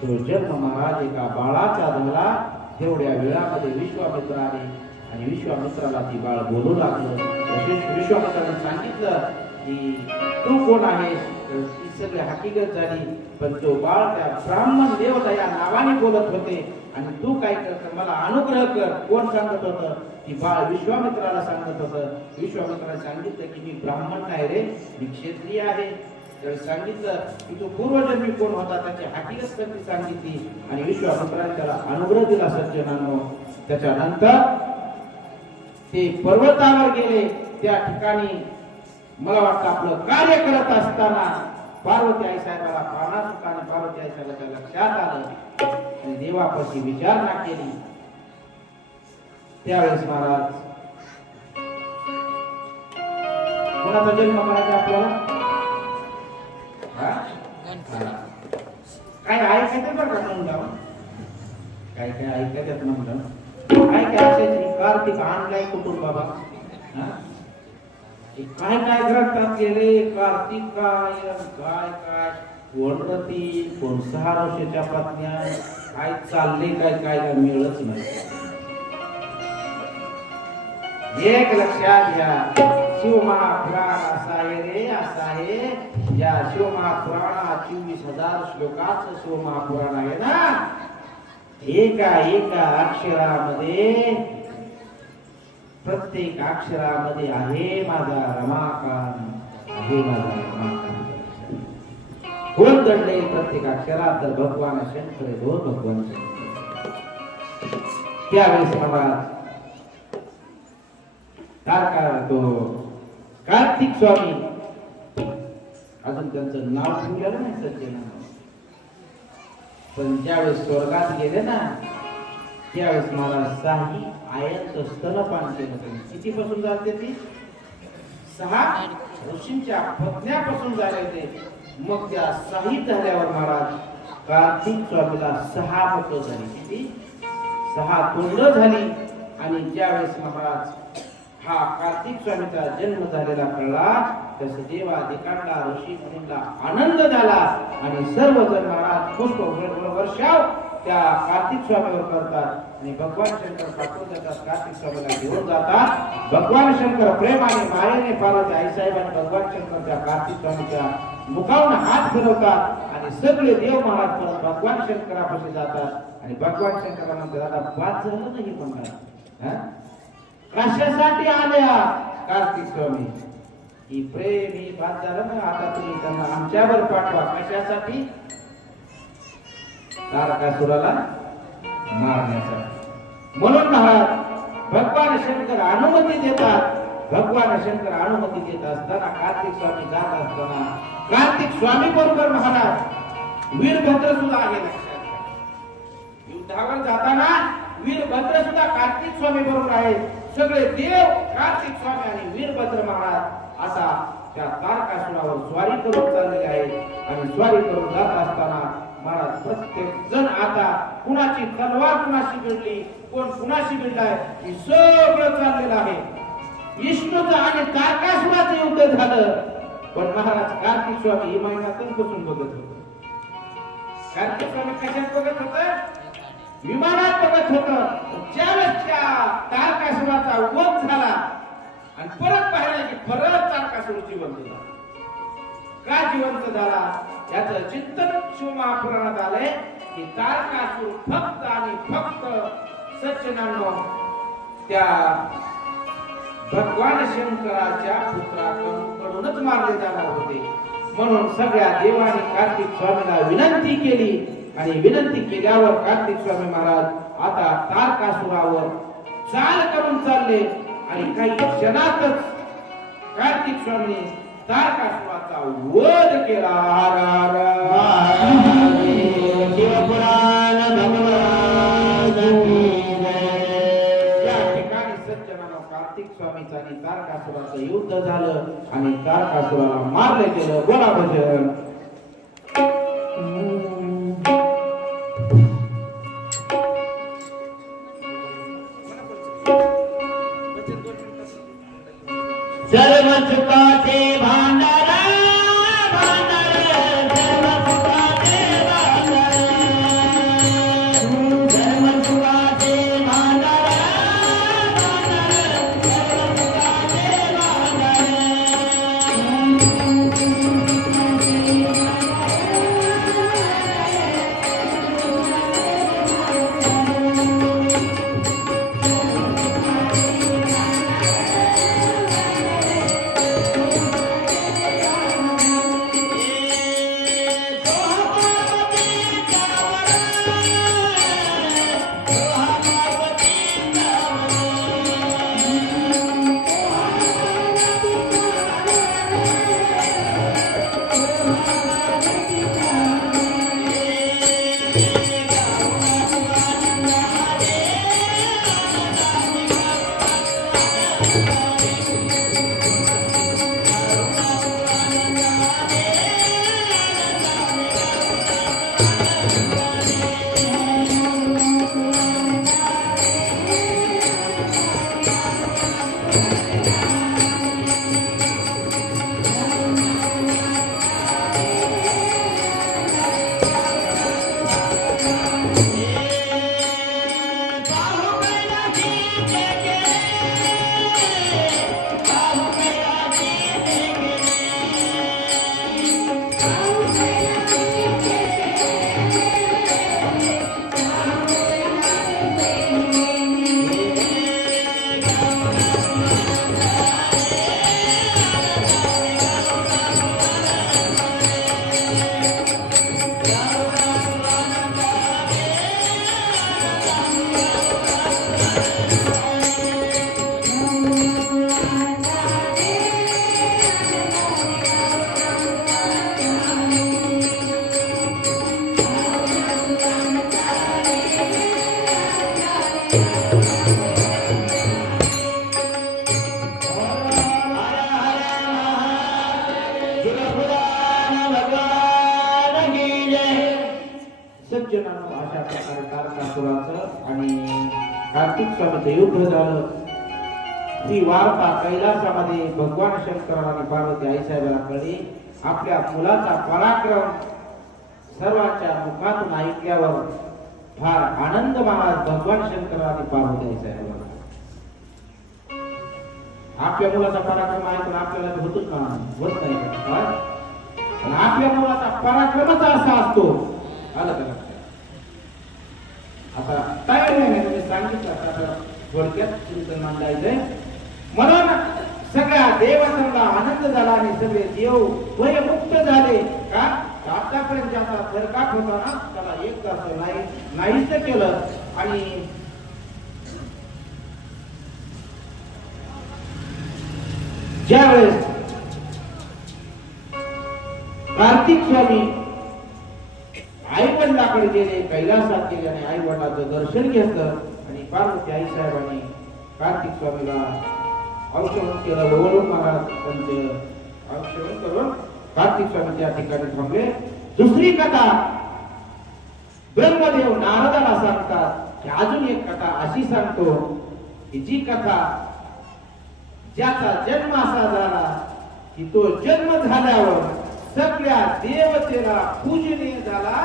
तो जन्म महाराज एका बाळाचा झाला. तेवढ्या वेळामध्ये विश्वामित्र आले आणि विश्वामित्राला ती बाळ बोलू लागलं. तसेच विश्वामित्राने सांगितलं की तू कोण आहेस. ही सगळी हकीकत झाली. पण तो बाळ त्या ब्राह्मण देवता या नावाने बोलत होते आणि तू काय कर, मला अनुग्रह कर. कोण सांगत होतं की बाळ विश्वामित्राला सांगत होतं. विश्वामित्राने सांगितलं की मी ब्राह्मण नाही रे, मी क्षत्रिय आहे. तर सांगितलं की तो पूर्वजन्मी कोण होता त्याची हकीकत कधी सांगितली आणि विश्वामित्राने त्याला अनुग्रह दिला. सज्जनांनो, त्याच्यानंतर ते पर्वतावर गेले. त्या ठिकाणी मला वाटतं आपलं कार्य करत असताना पार्वती आई साहेबाला प्राणासुखाने पार्वती आई साहेबाच्या लक्षात आलं आणि देवापाशी विचारणा केली. त्यावेळेस महाराज कोणाचा जन्म करायचा आपल्याला काय ऐकायचं बरं का म्हणलं, काय ऐकायचं म्हणलं, काय असायची कार्तिक आणलाय कुठून बाबा. काय ग्रंथात गेले कार्तिक काय वनरती कोण 6 वर्षाच्या पत्न्या काय चालले काय मिळत नाही. एक लक्षात घ्या, शिवमहापुराण असा आहे रे, असा आहे. या शिवमहापुराणा 24,000 श्लोकाचं शिवमहापुराण आहे ना. एका अक्षरामध्ये प्रत्येक अक्षरामध्ये आहे माझा रमाकांत, आहे माझा रमाकांत. कोण दडले प्रत्येक अक्षरात तर भगवान शंकर, 2 भगवान शंकर. त्यावेळेस महाराज तो कार्तिक स्वामी अजून त्यांचं नाव ठेवलेलं नाही सज्जनांना. पण ज्यावेळेस स्वर्गात गेले ना त्यावेळेस महाराज 6 आयत स्तनपान केलं. किती पासून झाले ती 6 ऋषींच्या पत्न्यापासून झाले ते. मग त्या 6 झाल्यावर महाराज कार्तिक स्वामीला 6 मुलं झाली. किती 6 तोंड झाली. आणि ज्यावेळेस महाराज हा कार्तिक स्वामीचा जन्म झालेला कळला तसे देवादिकांना ऋषी मुनींना आनंद झाला आणि सर्वजण महाराज पुष्प वर्षाव त्या कार्तिक स्वामीवर करतात आणि भगवान शंकर पाठवून देतात. कार्तिक स्वामीला घेऊन जातात. भगवान शंकर प्रेमाने मायेने पार्वती आईसाहेब आणि भगवान शंकर त्या कार्तिक स्वामीच्या मुखावर हात फिरवतात आणि सगळे देव महाराज परत भगवान शंकरापाशी जातात आणि भगवान शंकराला म्हणतात आता बाद झालं नाही म्हणतात. कशासाठी आल्या कार्तिक स्वामी? ही प्रेम ही बाद झालं ना, आता तुम्ही त्यांना आमच्यावर पाठवा. कशासाठी? तारकासुराला मारण्यासाठी. म्हणून महाराज भगवान शंकर अनुमती देतात. भगवान शंकर अनुमती देत असताना कार्तिक स्वामी जात असताना कार्तिक स्वामी बरोबर महाराज वीरभद्र सुद्धा आहे. लक्षात घ्या, युद्धावर जाताना वीरभद्र सुद्धा कार्तिक स्वामी बरोबर आहे. सगळे देव कार्तिक स्वामी आणि वीरभद्र महाराज आता त्या तारकासुरावर स्वारी करून चाललेले आहेत आणि स्वारी करून जात असताना महाराज प्रत्येक जण आता कुणाची तलवार कुणाशी भिडली, कोण कुणाशी भिडलाय हे सगळं चाललेलं आहे. विष्णूचं आणि तारकासुराचं युद्ध झालं. पण महाराज कार्तिक स्वामी ही महिन्यातून बसून बघत होते. कार्तिक स्वामी कशात बघत होत? विमानात बघत होत. ज्यावेळेस त्या तारकासुराचा वध झाला आणि परत पाहिलं की परत तारकासुर जिवंत झाला. का जिवंत झाला याचं चिंतन शिवमहापुराणात आले की तारकासुर फक्त आणि फक्त सज्जनांनो त्या भगवान शंकराच्या पुत्राकडूनच मारले जाणार होते. म्हणून सगळ्या देवांनी कार्तिक स्वामीला विनंती केली आणि विनंती केल्यावर कार्तिक स्वामी महाराज आता तारकासुरावर चाल करून चालले आणि काही क्षणातच कार्तिक स्वामी तारकासुराचा वध केला. शिवपुराण भगवान या ठिकाणी सज्जनांनो कार्तिक स्वामीचा आणि तारकासुराचं युद्ध झालं आणि तारकासुराला मारले गेलं. बोला भजन. सर्व सुखाचे भांडार भांडार सर्व सुखाचे भांडार सर्व सुखाचे भांडार भांडार सर्व सुखाचे भांडार सज्जनांनो अशा प्रकारे तारकासुराचं आणि कार्तिक स्वामीचं युद्ध झालं. ही वार्ता कैलासामध्ये भगवान शंकर आणि पार्वती आईसाहेबांना कळली. आपल्या मुलाचा पराक्रम सर्वांच्या मुखातून ऐकल्यावर फार आनंद महाराज भगवान शंकर आणि पार्वती आईसाहेबांना. आपल्या मुलाचा पराक्रम ऐकून आपल्याला होतच ना होत नाही का? पण आपल्या मुलाचा पराक्रमच असा असतो. आलं का लक्षात? आता काय नाही तुम्ही सांगितलं आता थोडक्यात चिंतन मांडायचंय. म्हणून सगळ्या देवतांना आनंद झाला आणि सगळे देव भयमुक्त झाले. का आतापर्यंत ज्याचा थरकाप होता ना त्याला एक तास नाहीच केलं. आणि ज्यावेळेस कार्तिक स्वामी आई वडिलाकडे गेले, कैलासात गेले आणि आई वडिलांचं दर्शन घेतलं आणि पार्वती आई साहेबांनी कार्तिक स्वामीला औक्षण केलं. वळून महाराज त्यांचे औक्षण करून कार्तिक स्वामी त्या ठिकाणी थांबले. दुसरी कथा ब्रह्मदेव नारदाला सांगतात की अजून एक कथा अशी सांगतो की जी कथा ज्याचा जन्म असा झाला की तो जन्म झाल्यावर सगळ्या देवतेला पूजनीय झाला.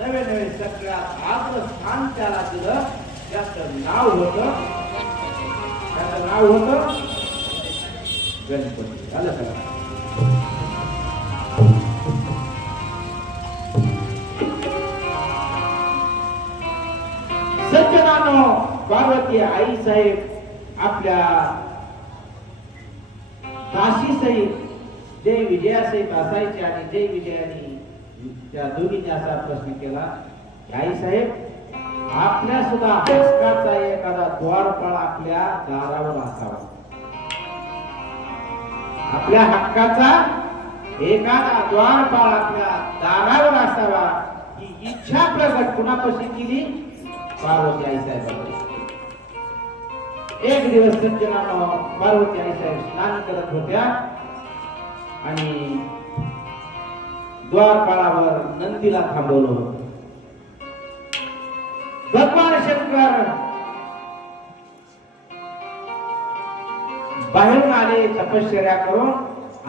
नवे नवे सगळ्या आग्र स्थान त्याला दिलं. त्याचं नाव होतं गणपती. आलं का? सज्जनानो, पार्वती आई साहेब आपल्या दासी सहित जय विजयासहित असायचे आणि जय विजयाने त्या दोघींनी असा प्रश्न केला की आई साहेब आपल्या सुद्धा हक्काचा एखादा द्वारपाळ आपल्या दारावर असावा. आपल्या हक्काचा एखादा द्वारपाळ आपल्या दारावर असावा ही इच्छा प्रगट कुणापाशी केली? पार्वती आई साहेबांनी. एक दिवस सज्जनानो पार्वती आई साहेब स्नान करत होत्या आणि द्वारपाळावर नंदीला थांबवलं होतं. भगवान शंकर बाहेरून आले तपश्चर्या करून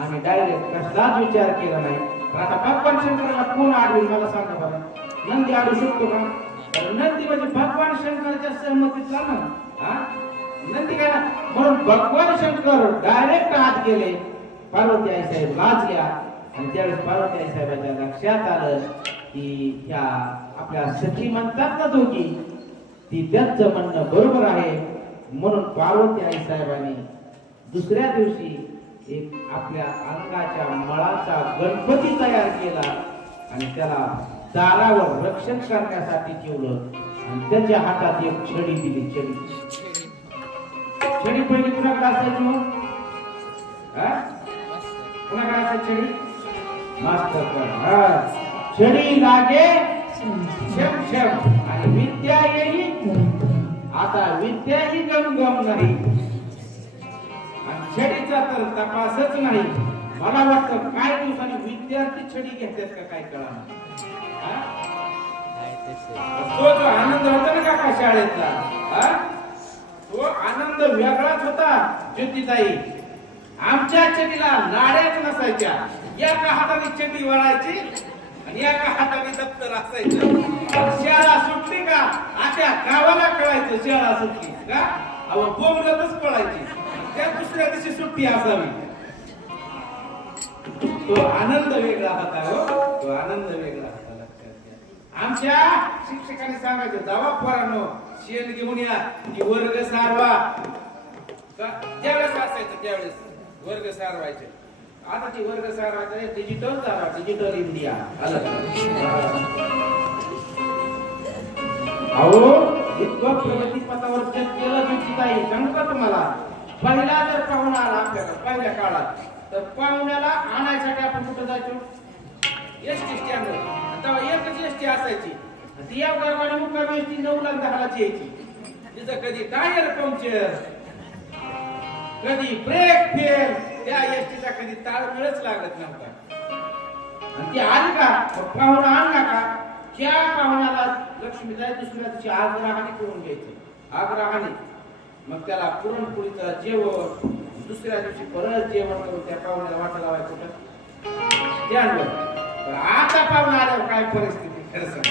आणि डायरेक्ट कसलाच विचार केला नाही. आता भगवान शंकराला कोण आडवेल मला सांगा बरं? नंदी आडू शकतो का? नंदी म्हणजे भगवान शंकराच्या सहमतीतला ना. नंदी काय म्हणून भगवान शंकर डायरेक्ट आत गेले. पार्वती आई साहेब लाजल्या आणि त्यावेळेस पार्वती आई साहेबांच्या लक्षात आलं की ह्या आपल्या सखी म्हणतात ना दोघी ती त्यांचं म्हणणं बरोबर आहे. म्हणून पार्वती आई साहेबांनी दुसऱ्या दिवशी एक आपल्या अंगाच्या मळाचा गणपती तयार केला आणि त्याला दारावर रक्षण करण्यासाठी ठेवलं आणि त्याच्या हातात एक छडी दिली. छडी पहिली कुणाकडे असायची? मग कुणाकडे असायची छडी? मास्टर. छडी लागे छम छम आणि विद्या येई. आता विद्या ही गम गम नाही आणि छडीचा तर तपासच नाही. मला वाटतं काय दिवसांनी विद्यार्थी छडी घेतात का काय कळणार. तो जो आनंद होता ना का शाळेतला तो आनंद वेगळाच होता. ज्योतिताई आमच्या छडीला नाड्याच नसायच्या. एका हाताने छडी वळायची आणि एका हाताने दप्तर असायचं. शाळा सुटली का आता गावाला कळायचं शाळा सुटली का अहो बोंबलतच पळायची. त्या दुसऱ्या दिवशी सुट्टी असावी. तो आनंद वेगळा होता. हो तो आनंद वेगळा होता. आमच्या शिक्षकांनी सांगायचं जावा पोरांनो शेण घेऊन या की वर्ग सारवा. ज्यावेळेस असायचं त्यावेळेस वर्ग सारवायचे. आता ती वर्ग सारवायचं डिजिटल झाला. डिजिटल इंडिया आलं. अहो इतकं प्रगतीपथावर जग केलं ज्योतिताई सांगू का तुम्हाला. पहिला जर पाहुणा आला आपल्याला पहिल्या काळात तर पाहुण्याला आणायसाठी आपण कुठं जायचो? एसटी स्टँडवर. तेव्हा एकच एसटी असायची. ती या गावाने मुक्काम एसटी 9 ला 10 ला यायची. तिथं कधी टायर पंक्चर कधी ब्रेक फेल त्या एसटीचा कधी ताळमेळच लागत नव्हता. आणि ती आली का पाहुणा आणला का त्या पाहुण्याला लक्ष्मीला दुसऱ्या दिवशी आग्रहाने करून घ्यायचं. आग्रहाने मग त्याला पुरणपोळीचं जेवण, दुसऱ्या दिवशी परत जेवण करून त्या पाहुण्याला वाटा लावायचं कुठं ते आणलं. पण आता पाहुणा आल्यावर काय परिस्थिती खरं सांग.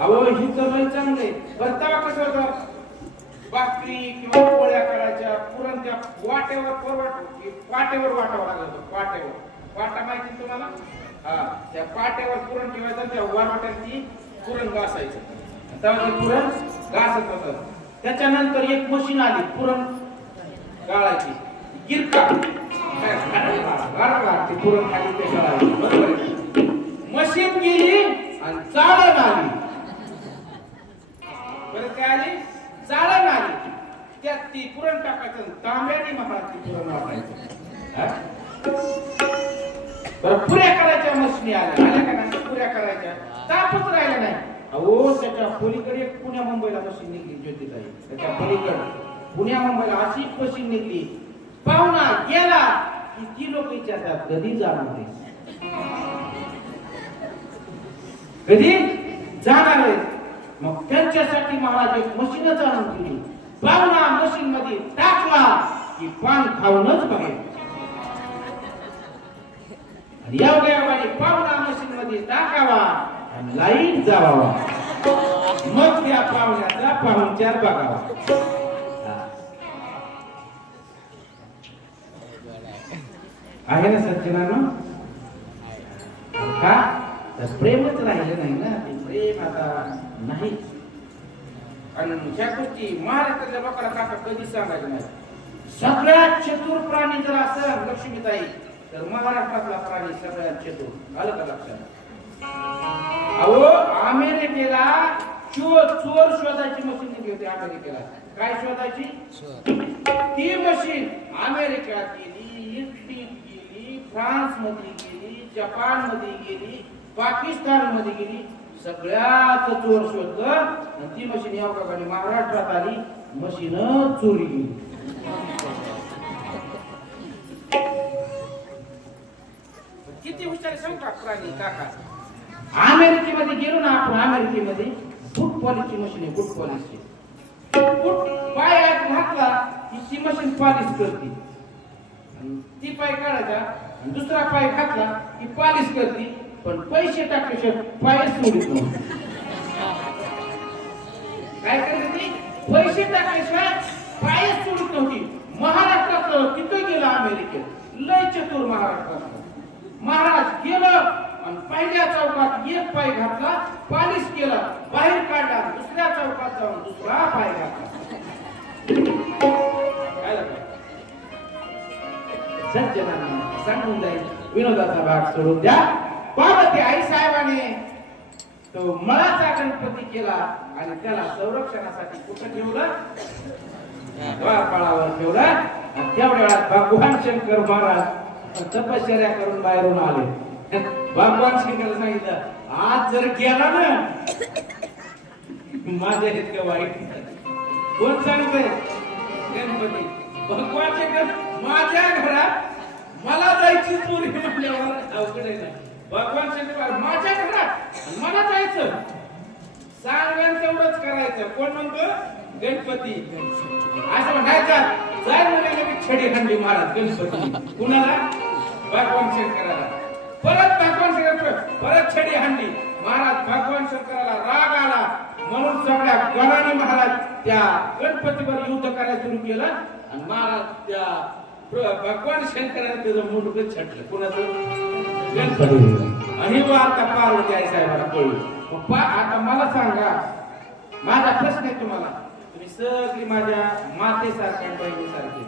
अहो ही तर लय चांगले. बरं तेव्हा कसं होतं, भाकरी किंवा पोळ्या करायच्या, पुरण त्या वाटेवर वाटावं लागत होतं. वाटा माहिती तुम्हाला? हा, त्या पाट्यावर पुरण ठेवायचं, त्या वाट्यावरती पुरण घासायचं. तेव्हा ते पुरण घासत होतं. त्याच्यानंतर एक मशीन आली पुरण गाळायची, गिरका ते पुरण खाली ते गाळायचं. बरोबर, मशीन गेली आणि चाळण आली. परत काय आली? चाळण आली. त्यात ती पुरण टाकायचं, तांब्याने महाराज ती पुरण वाटायचं. पुऱ्या करायच्या मशनी आल्या का नाही? पुऱ्या करायच्या तापच राहिला नाही. अहो त्याच्या पलीकडे एक पुण्या मुंबईला मशीन निघली ज्योतिताई. त्याच्या पलीकडे पुण्या मुंबईला अशी मशीन निघली. पाहुणा गेला की ती लोक विचारतात कधी जाणार आहे, कधी जाणार आहे. मग त्यांच्यासाठी महाराज एक मशीनच आणून दिली. पाहुणा मशीन मध्ये टाकला की पान खाऊनच बाहेर. योगायोगाने पाहुणा मशीन मध्ये टाकावा आणि लाईट जावावा, मग त्या पाहुण्याचा पाहुणचार बघावा. आहे ना सज्जनांनो? का तर प्रेमच राहिलं नाही ना. ते प्रेम आता नाही. आणि ह्या गोष्टी महाराष्ट्रातल्या लोकांना काका कधी सांगायचं नाही. सगळ्यात चतुर प्राणी जर असं लक्ष्मीताई तर महाराष्ट्रातला प्राणी सगळ्यात चतुर. आलं का लक्षात? अहो अमेरिकेला चोर शोधायची मशीन निघली होती. अमेरिकेला काय शोधायची? ती मशीन अमेरिकेत गेली, इटलीत गेली, फ्रान्स मध्ये गेली, जपान मध्ये गेली, पाकिस्तान मध्ये गेली. सगळ्यात चोर शोधलं आणि ती मशीन योगायोगाने महाराष्ट्रात आली. मशीन चोरी गेली. किती हुशार सांगता प्राणी काका. अमेरिकेमध्ये गेलो ना आपण, अमेरिकेमध्ये फूट पॉलिशची मशीन आहे. फूट पॉलिशची फूट पायात घातला की ती मशीन पॉलिश करते. ती पाय काढायचा आणि दुसरा पाय घातला की पॉलिश करते. पण पैसे टाकल्याशिवाय पाय सोडित नाही. काय करते ती? पैसे टाकल्याशिवाय पाय सोडित नव्हती. महाराष्ट्रात तिथं गेलं अमेरिकेत. लय चतुर महाराष्ट्रात. महाराज गेलं आणि पहिल्या चौकात एक पाय घातला, पॉलिश केला, बाहेर काढला, दुसऱ्या चौकात जाऊन दुसरा पाय घातला. सज्जनांना सांगून जाईल विनोदाचा भाग सोडून द्या. पार्वती आई साहेबाने तो मळाचा गणपती केला आणि त्याला संरक्षणासाठी कुठं ठेवलं? द्वारपाळावर ठेवलं. आणि तेवढ्या वेळात भगवान शंकर महाराज तपश्चर्या करून बाहेरून आले. भगवान शंकरला सांगितलं आज जर गेला ना माझ्या इतकं वाईट. कोण सांगतंय? गणपती. भगवान शंकर माझ्या घरात मला जायची चोरी म्हटल्यावर अवघड आहे ना. भगवान शंकर माझ्या घरात मला जायचं, सांगण तेवढंच करायचं. कोण म्हणतो? गणपती. असं म्हणायचं जाय म्हणायला की छडी हंडी महाराज गणपती. कुणाला? भगवान शंकराला. परत भगवान शंकर परत छडी हंडी महाराज. भगवान शंकराला राग आला म्हणून सगळ्या गणाने महाराज त्या गणपतीवर युद्ध करायला सुरू केलं आणि महाराज त्या भगवान शंकराने त्याचं मुंडकं छाटलं. कुणाचं? गणपती. आणि आता पार्वती आई साहेबांना कळलं. आता मला सांगा, माझा प्रश्न आहे तुम्हाला. तुम्ही सगळी माझ्या मातेसारख्या बहिणीसारखे.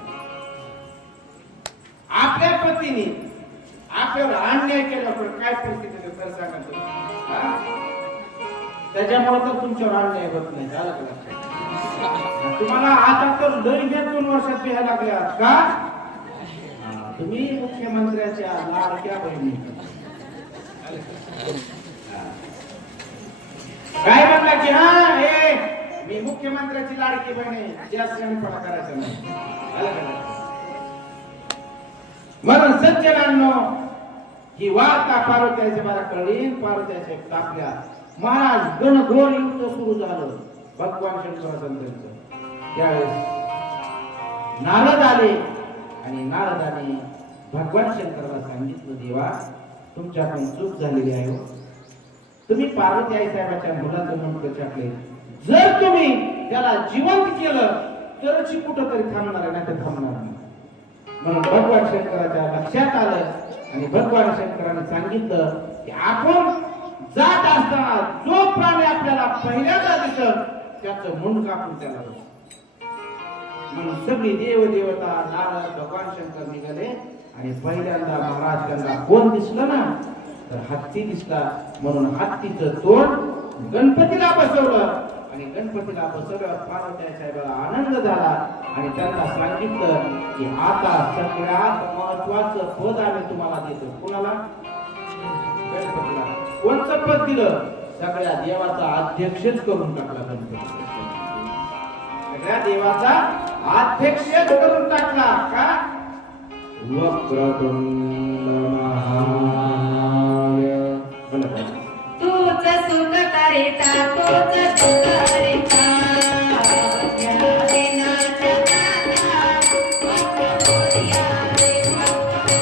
आपल्या पतीने आपल्यावर अन्याय केल्यावर काय परिस्थिती तर सांगा तुम्ही. त्याच्यामुळे तर तुमच्यावर अन्याय होत नाही. झालं का? तुम्हाला आता तर लय 2 वर्षात बिहायला लागल्या का? तुम्ही मुख्यमंत्र्याच्या लाडक्या बहिणी. काय म्हणला की हा हे मी मुख्यमंत्र्याची लाडकी बहीण आहे, जास्त शहाणपणा करायचा नाही. म्हणून सज्जनांनो ही वार्ता पार्वत्याच्या मला कळली. पार्वत्याच्या तापल्या महाराज गणघोर युद्ध सुरू झालं. भगवान शंकराचं त्यावेळेस नारद आले आणि नारदाने भगवान शंकराला सांगितलं, देवा तुमच्याकडून चूक झालेली आहे हो. तुम्ही पार्वती आई साहेबाच्या मुलाचं मुंडकं छाटले, जर तुम्ही त्याला जिवंत केलं तरच कुठं तरी थांबणार नाही तर थांबणार नाही. म्हणून भगवान शंकराच्या लक्षात आलं आणि भगवान शंकराने सांगितलं की आपण जात असताना जो प्राणी आपल्याला पहिल्यांदा दिसत त्याचं मुंड कापून त्याला लावू. म्हणून सगळी देव देवता नारद भगवान शंकर निघाले आणि पहिल्यांदा महाराज त्यांना कोण दिसलं ना तर हत्ती दिसला. म्हणून हत्तीचं तोंड गणपतीला बसवलं आणि गणपतीला बसवल्यावर पार्वती साहेबाला आनंद झाला आणि त्यांना सांगितलं की आता सगळ्यात महत्वाचं पद आम्ही तुम्हाला देतो. कोणाला? गणपतीला. कोणचं पद दिलं? सगळ्या देवाचा अध्यक्षच करून टाकला गणपती. सगळ्या देवाचा अध्यक्ष करून टाकला. का? वक्रतुंड महाकाय. तूच सुख करिता तूच सुख करिता ज्ञानेनाच्या दाता भक्त मोरया रे भक्त मोरया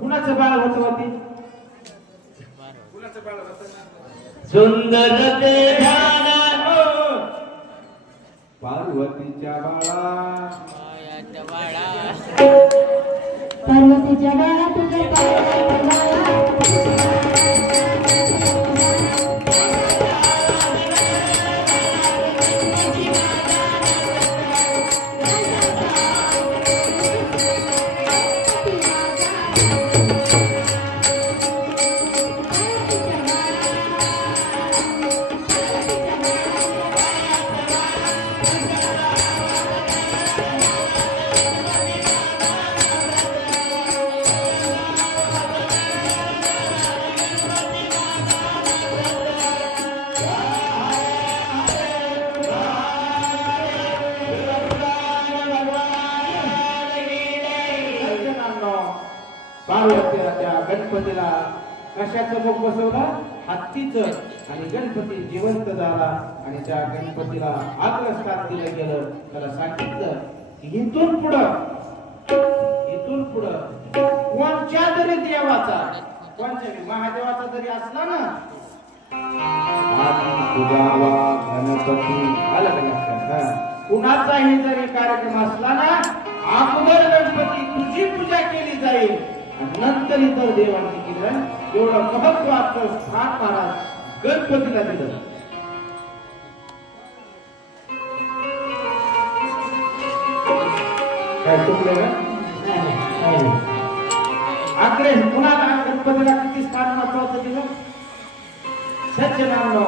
कुणाचं बाळ होतं होती? कुणाचं बाळ होतं? सुंदर ते ध्यान पार्वतीच्या बाळा पार्वतीच्या बाळा तुझे पार्वती बाळा गणपतीला कशाचं मुख बसवलं? हत्तीचं. आणि गणपती जिवंत झाला आणि त्या गणपतीला अग्रस्थान दिलं गेलं. त्याला सांगितलं की इथून पुढं कोणत्या जरी देवाचा, कोणत्या महादेवाचा जरी असला ना, गणपती आलं का लक्षात? कुणाचाही जरी कार्यक्रम असला ना, अगोदर गणपती तुझी पूजा केली जाईल आणि नंतर इतर देवांची केली जाईल. एवढं महत्वाचं स्थान महाराज गणपतीला दिलं. काय चुकलं का? आग्रह कुणाला गणपतीला किती स्थान महत्वाचं दिलं? सत्यनारायण.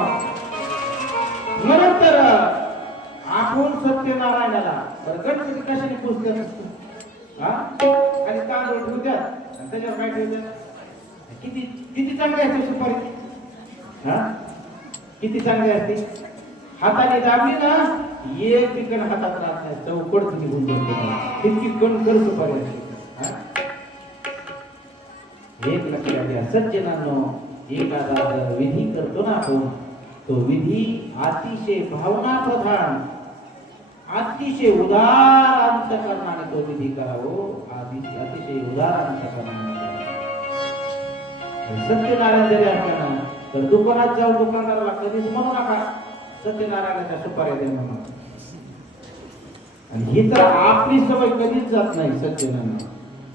म्हणून तर आपण सत्यनारायणाला गणपती कशाने पुजतात असतो? आणि तांदूळ ठेवतात आणि त्याच्यावर काय ठेवतात? किती किती चांगली असते सुपारी. किती चांगली असते. हाताने दाबली ना, एक पिकन हातात राहत नाही, चौकड किती गुंतवतो तितकी कणकर सुपारी असते. एक लक्षात घ्या सज्जनांनो, एखादा विधी करतो ना आपण, तो विधी अतिशय भावना प्रधान, अतिशय उदार अंतकरणाने तो विधी करावो. अतिशय उदार अंतकरणाने. सत्यनारायण जरी असला ना, तर दुकानात जाऊन दुकानदाराला कधीच म्हणू नका सत्यनारायणाच्या सुपाऱ्या दे म्हणून. आणि ही तर आपली सवय कधीच जात नाही सत्यनारायण.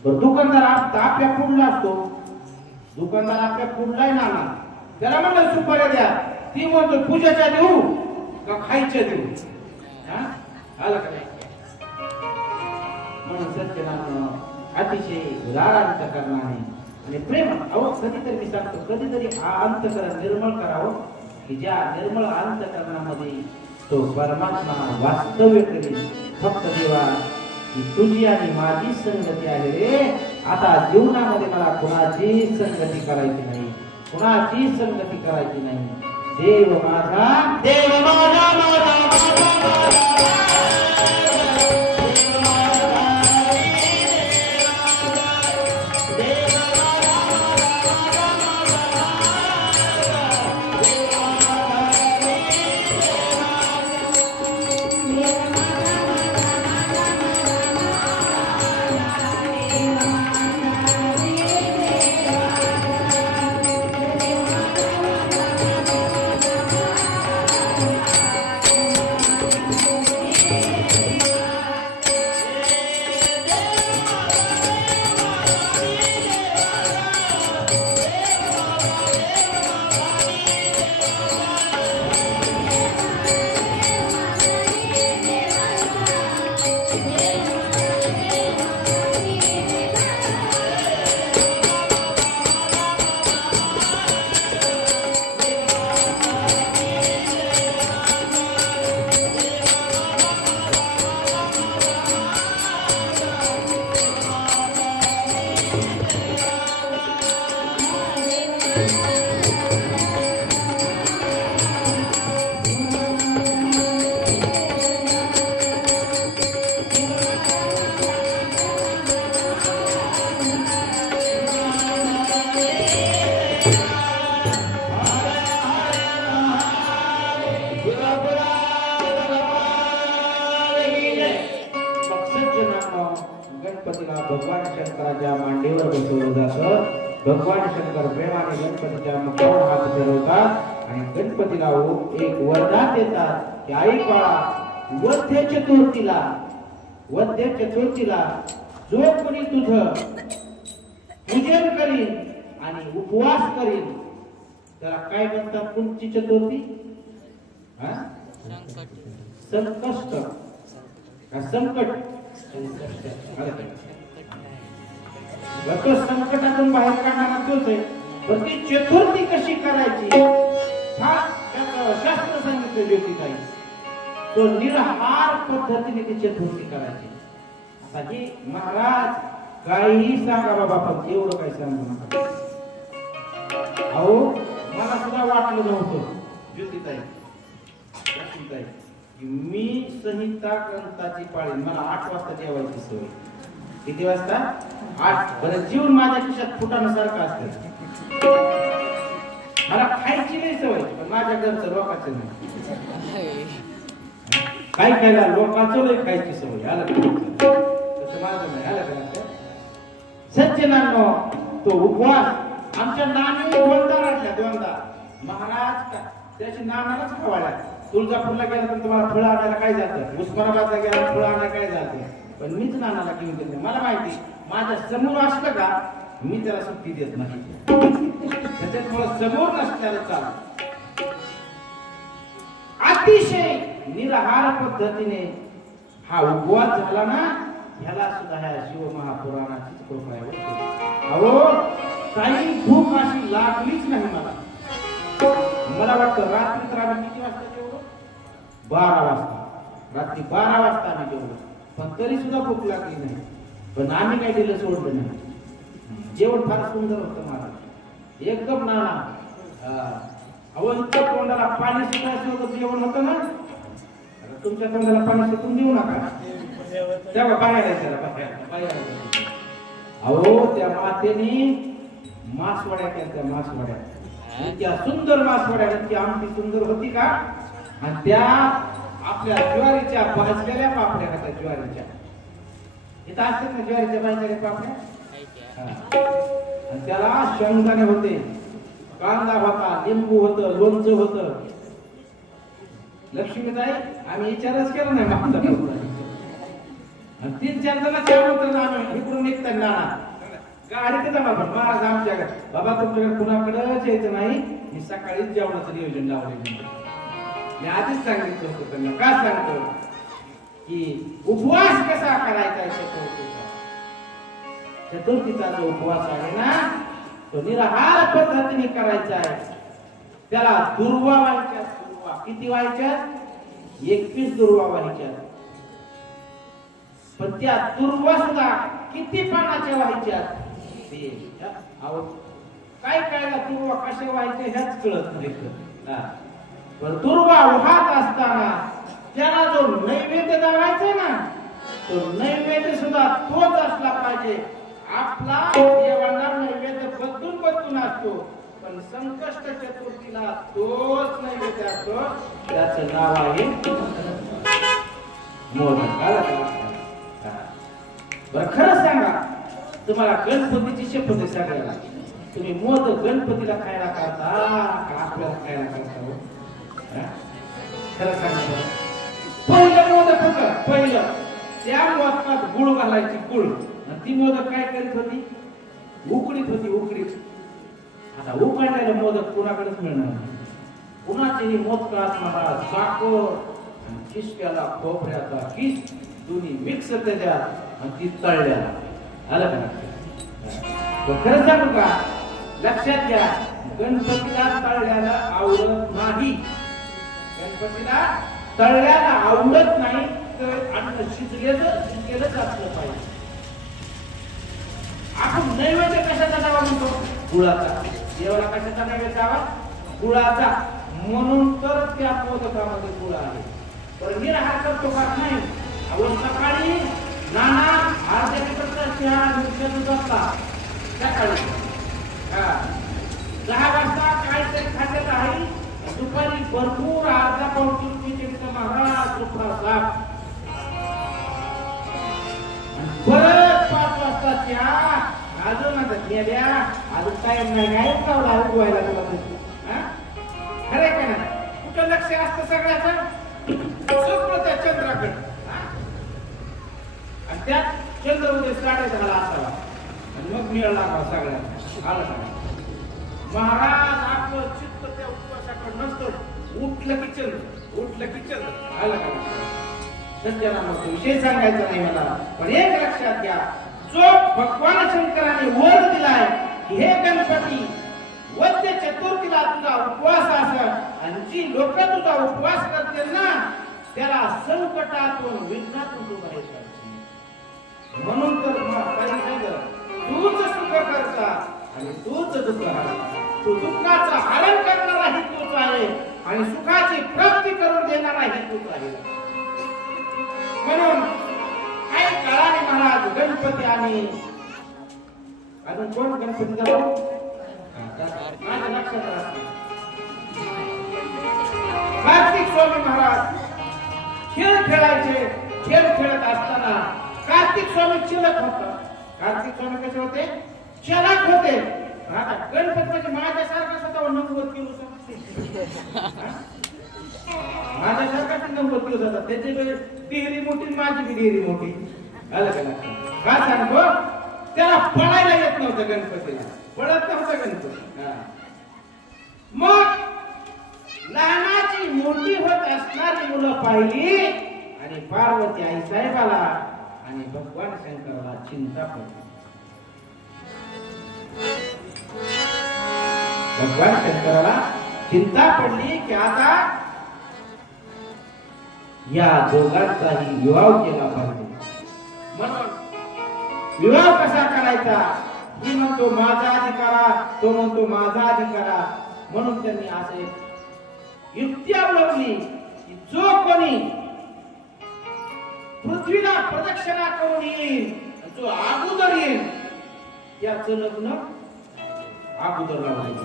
तर दुकानदार आपल्या पुढला असतो. दुकानदार आपल्या पुढलाय ना, त्याला म्हणलं सुपाऱ्या द्या, ती म्हणतो पूजाच्या देऊ का खायच्या देऊ? आलं का नाही? म्हणून सत्यनारायण अतिशय उदार अंतकरणाने आणि प्रेम. अहो कधीतरी मी सांगतो, कधीतरी अंतकरण निर्मळ करावं, की ज्या निर्मळ अंतकरणामध्ये तो परमात्मा वास्तव्य करेल. फक्त देवा की तुझी आणि माझी संगती आहे रे. आता जीवनामध्ये मला कुणाची संगती करायची नाही, कुणाची संगती करायची नाही. देव माझा, देव माझा, माझा गणपतीला भगवान शंकराच्या मांडीवर बसवलं जातं. भगवान शंकर प्रेमाने गणपतीच्या मुखावर हात फिरवतात आणि गणपतीला एक वरदान देतात की आई बाळा, वद्य चतुर्थीला जो कोणी तुझं पूजन करील आणि उपवास करील त्याला काय म्हणतात? कोणती चतुर्थी? संकष्ट का संकट? संकटातून बाहेर काढणारा तोच आहे. पण ती चतुर्थी कशी करायची शास्त्र सांगितलं ज्योतिताई. तो निराहार पद्धतीने ती चतुर्थी करायची. आता ही महाराज काही सांगा बाबा, पण एवढं काही सांगू नका. अहो मला सुद्धा वाटलं नव्हतं ज्योतिताई मी संहिता ग्रंथाची पाळी, मला 8 वाजता जेवायची सवय. किती वाजता? 8. बरं जीवन माझ्या खिशात फुटाण्यासारखं असतं. मला खायची नाही सवय, पण माझ्या घरचं लोकांचं नाही. काय खायला लोकांचं नाही खायची सवय. आलं का? तसं माझं नाही. आलं का? सज्जनांनो, तो उपवास आमच्या नानी दोनदा राहत्या, दोनदा. महाराज का त्याची नानालाच खवाड्या. तुळजापूरला गेला तर तुम्हाला फळं आणायला काय जातं, उस्मानाबादला गेला फळं आणायला काय जातं, पण मीच नानाला घेऊन देत नाही. मला माहिती माझ्या समोर असलं का मी त्याला सुट्टी देत नाही. त्याच्यामुळे समोर नसल्याला चालत. अतिशय निराहार पद्धतीने हा उपवास झाला ना, ह्याला सुद्धा ह्या शिवमहापुराणाचीच कृपा आहे. अहो काही भूक अशी लागलीच नाही मला. मला वाटतं रात्री तर आम्ही किती वाजता जेवलो? 12 वाजता. रात्री 12 वाजता आम्ही जेवलो, पण तरी सुद्धा भूक लागली नाही. पण आम्ही काय दिलं सोडलं नाही. जेवण फार सुंदर होतं मला, एकदम नाना. अहो इतकं तोंडाला पाणी सुटायचं होतं जेवण होतं ना. तुमच्या तोंडाला पाणी सुटून देऊ नका, तेव्हा बाहेर यायचं. अहो त्या मातेने मासवड्या केल्या, मासवड्या. इतक्या सुंदर मासवड्या, इतकी आमटी सुंदर होती का. आणि त्या आपल्या ज्वारीच्या भाजलेल्या पापड्या होत्या, ज्वारीच्या. इथं असतात ना ज्वारीच्या भाजलेल्या पापड्या. आणि त्याला शेंगदाणे होते, कांदा होता, लिंबू होतं, लोणचं होतं. लक्ष्मीताई आम्ही विचारच केला नाही मागचा. 3-4 जणांचे आमंत्रण आम्ही इकडून निघताना गाडीत जाणार. महाराज आमच्याकडे बाबा तुमच्याकडे कुणाकडेच यायचं नाही, मी सकाळीच जेवणाचं नियोजन लावले. मी आधीच सांगितलं होतं त्यांना. का सांगतो की उपवास कसा करायचा आहे चतुर्थीचा. चतुर्थीचा जो उपवास आहे ना, तो निराहार पद्धतीने करायचा आहे. त्याला दुर्वा व्हायच्या. दुर्वा किती व्हायच्या? 21 दुर्वा व्हायच्या. पण त्या दुर्वा सुद्धा किती पानाच्या व्हायच्या काय कळलं. दुर्वा कशा व्हायच्या ह्याच कळत नाही. पण दुर्वा वाहत असताना त्याला जो नैवेद्य दावायचा ना, तो नैवेद्य सुद्धा तोच असला पाहिजे. आपला देवांना नैवेद्य बदलून असतो, पण संकष्ट चतुर्थीला तोच नैवेद्य असतो. त्याचं नाव आहे मोदक. बरं खरं सांगा, तुम्हाला गणपतीची शपथ आहे सगळ्याला. तुम्ही मोदक गणपतीला खायला करता का आपल्याला खायला करता? खरं सांगा. पहिलं मोदक होतं, पहिलं त्या मोदकात गुळ घालायची, गुळ. आणि ती मोदक काय करीत होती? उकडीत होती, उकडीत. आता उकडलेलं मोदक कुणाकडेच मिळणार नाही. कुणाचेही मोदकात मला साखर किसक्याला खोबऱ्याचा किस दोन्ही मिक्स त्याच्यात आणि ती तळल्याला. आलं का? खरं सांगू का, लक्षात घ्या, गणपतीला तळल्याला आवडत नाही. गणपतीला तळल्याला आवडत नाही, तर अन्न शिजलेलंच असलं पाहिजे. आपण नैवेद्य कशाचा दावा म्हणतो? गुळाचा. देवाला कशाचा नैवेद्य दावा? गुळाचा. म्हणून तर त्या मोदकामध्ये गुळ आहे. पण निराहार करतो का? नाही. आपण सकाळी नाना अर्ध्या लिटरचा चहा मिक्सर असता सकाळी. 10 वाजता काहीतरी खात्यात आहे. दुपारी भरपूर अर्धा पाऊण किलोचा महाराज दुपार साप. परत 5 वाजता चहा. अजून आता गेल्या अजून टाइम नाही. काय व्हायला तुला खरंय का ना? कुठं लक्ष असतं सगळ्याचं? सगळं त्या चंद्राकडे. आणि त्यात चंद्र उद्या 10:30 असावा आणि मग मिळ लागावा सगळ्यांना. आलं का? महाराज आपलं चित्त त्या उपवासाकडे नसतं. उठलं की चंद्र, उठलं की चंद्र. आलं का? सज्जना मग विषय सांगायचा नाही मला, पण एक लक्षात घ्या, जो भगवान शंकराने वर दिलाय की हे गणपती वद्य चतुर्थीला तुझा उपवास असेल आणि जी लोक तुझा उपवास करतील ना, त्याला संकटातून विघ्नातून तू बाहेर काढशील. म्हणून तर तूच सुख करता आणि तूच दुःख हरता. तू दुःखाचा हरण करणाराही तूच आहे आणि सुखाची प्राप्ती करून देणाराही तूच आहे. म्हणून काही काळाने स्वामी महाराज गणपती आणि अजून कोण गणपती जाऊ माझ्या लक्षात राहते कार्तिक स्वामी महाराज खेळ खेळायचे. खेळ खेळत असताना कार्तिक स्वामी चिलक होता. कार्तिक स्वामी कसे होते? चलाक होते. आता गणपती म्हणजे माझ्यासारखा स्वतः 90 किलो माझ्यासारखा 90 किलो जातात. त्याची डिहरी मोठी माझी बी डिहरी मोठी. आलं का लक्षात? का सांगतो? त्याला पळायला येत नव्हतं गणपतीला. पळत नव्हतं गणपती. मग लहानाची मोठी होत असणारी मुलं पाहिली आणि पार्वती आई साहेबाला आणि भगवान शंकराला चिंता पडली. भगवान शंकराला चिंता पडली की आता या दोघांचाही विवाह केला पाहिजे. म्हणून विवाह कसा करायचा? ही म्हणतो माझा अधिकारा, तो म्हणतो माझा अधिकारा. म्हणून त्यांनी असे युक्ती अवलंबली की जो कोणी पृथ्वीला प्रदक्षिणा करून येईल, जो अगोदर येईल त्याचं लग्न अगोदर लावायचं.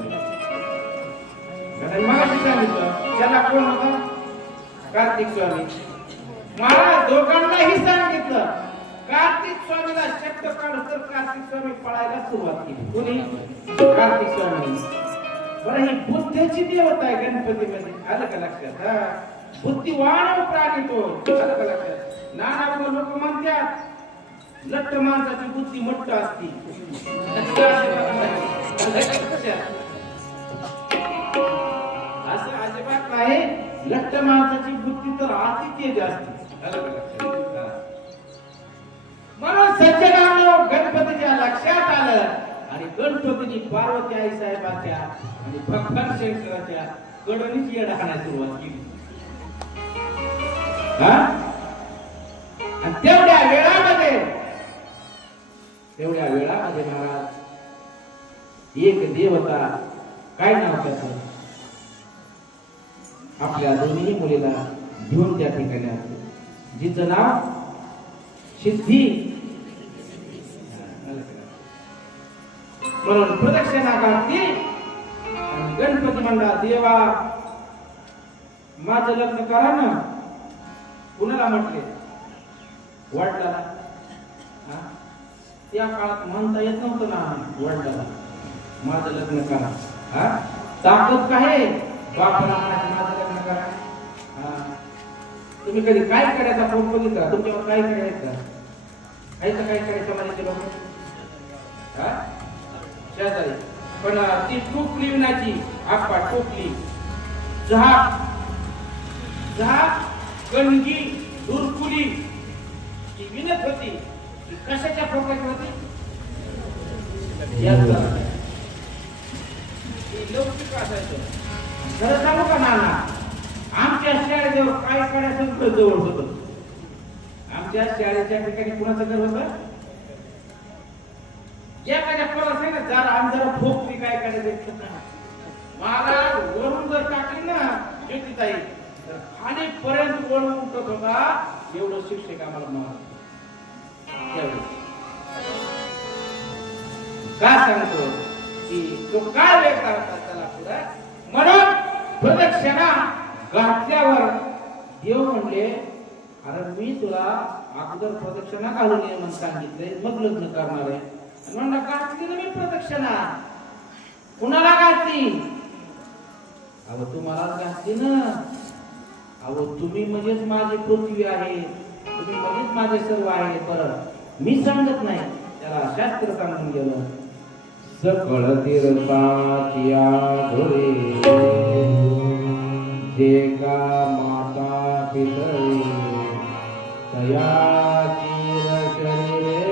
मगाशी सांगितलं त्याला कोण होता? कार्तिक स्वामी महाराज. दोघांनाही सांगितलं कार्तिक स्वामीला शब्द काढ तर कार्तिक स्वामी पळायला सुरुवात केली. कोणी? कार्तिक स्वामी. बरं ही बुद्धीची देवता आहे गणपती मध्ये. आलं का लक्षात? बुद्धिवान प्राणी तो. आलं का लक्षात? नाना लोक म्हणतात लट्ट माणसाची बुद्धी मट्ट असती. असं अजिबात नाही. लट्ट माणसाची बुद्धी तर अति तेज असते. म्हणून सज्जनांनो गणपतीच्या लक्षात आलं आणि गणपतीची पार्वती आई साहेबाच्या आणि भगवान शंकराच्या कडणीची येडा खाण्यास सुरुवात केली. आणि तेवढ्या वेळामध्ये महाराज एक देवता, काय नाव त्याचं, आपल्या दोन्ही मुलीला घेऊन त्या ठिकाणी आले, जिचं नाव सिद्धी. म्हणून प्रदक्षिणा घातली आणि गणपती म्हणला देवा माझं लग्न करा ना. कुणाला म्हटले? वडिलाला. त्या काळात म्हणता येत नव्हतं ना वडिलाला माझं लग्न करा. ताकद काय बापाला म्हणायचं माझं लग्न करा. तुम्ही कधी काय करायचा फोन बघितला? तुमच्यावर काय करायचं? काय करायचं म्हणायचे लोक शेजारी. पण ती टोपली विनाची आप्पा टोपली झाप कणगी दुरकुली ती विनत होती. ती कशाच्या प्रकारची होती? लौकिक असायचं. खरं सांगू का नाना, आमच्या शाळेजवळ काय करायचं जवळ होतं. आमच्या शाळेच्या ठिकाणी कुणाचं घर होतं? एखाद्या पोरास आहे ना जरा आमदार फोकली काय करायचं महाराज वरून जर टाकली ना ज्योतिताई तर खालीपर्यंत वळून उठत होता. एवढं शिक्षक आम्हाला महाराज काय सांगतो की तो काय वेळ करतात त्याला पुढे. म्हणून प्रदक्षिणा घातल्यावर देव म्हणले अरे मी तुला अगोदर प्रदक्षिणा घालून ये म्हणून सांगितले, मग लग्न करणार आहे. म्हणलं घातली ना मी प्रदक्षिणा. कुणाला घातली? अहो तुम्हाला घातली ना. अहो तुम्ही म्हणजेच माझी पृथ्वी आहे, तुम्ही म्हणजेच माझे सर्व आहे. बरं मी सांगत नाही, त्याला शास्त्र सांगून गेलं. सकळ तीर्थाचिया धुरे जे का माता पितळे तयाची शरीरे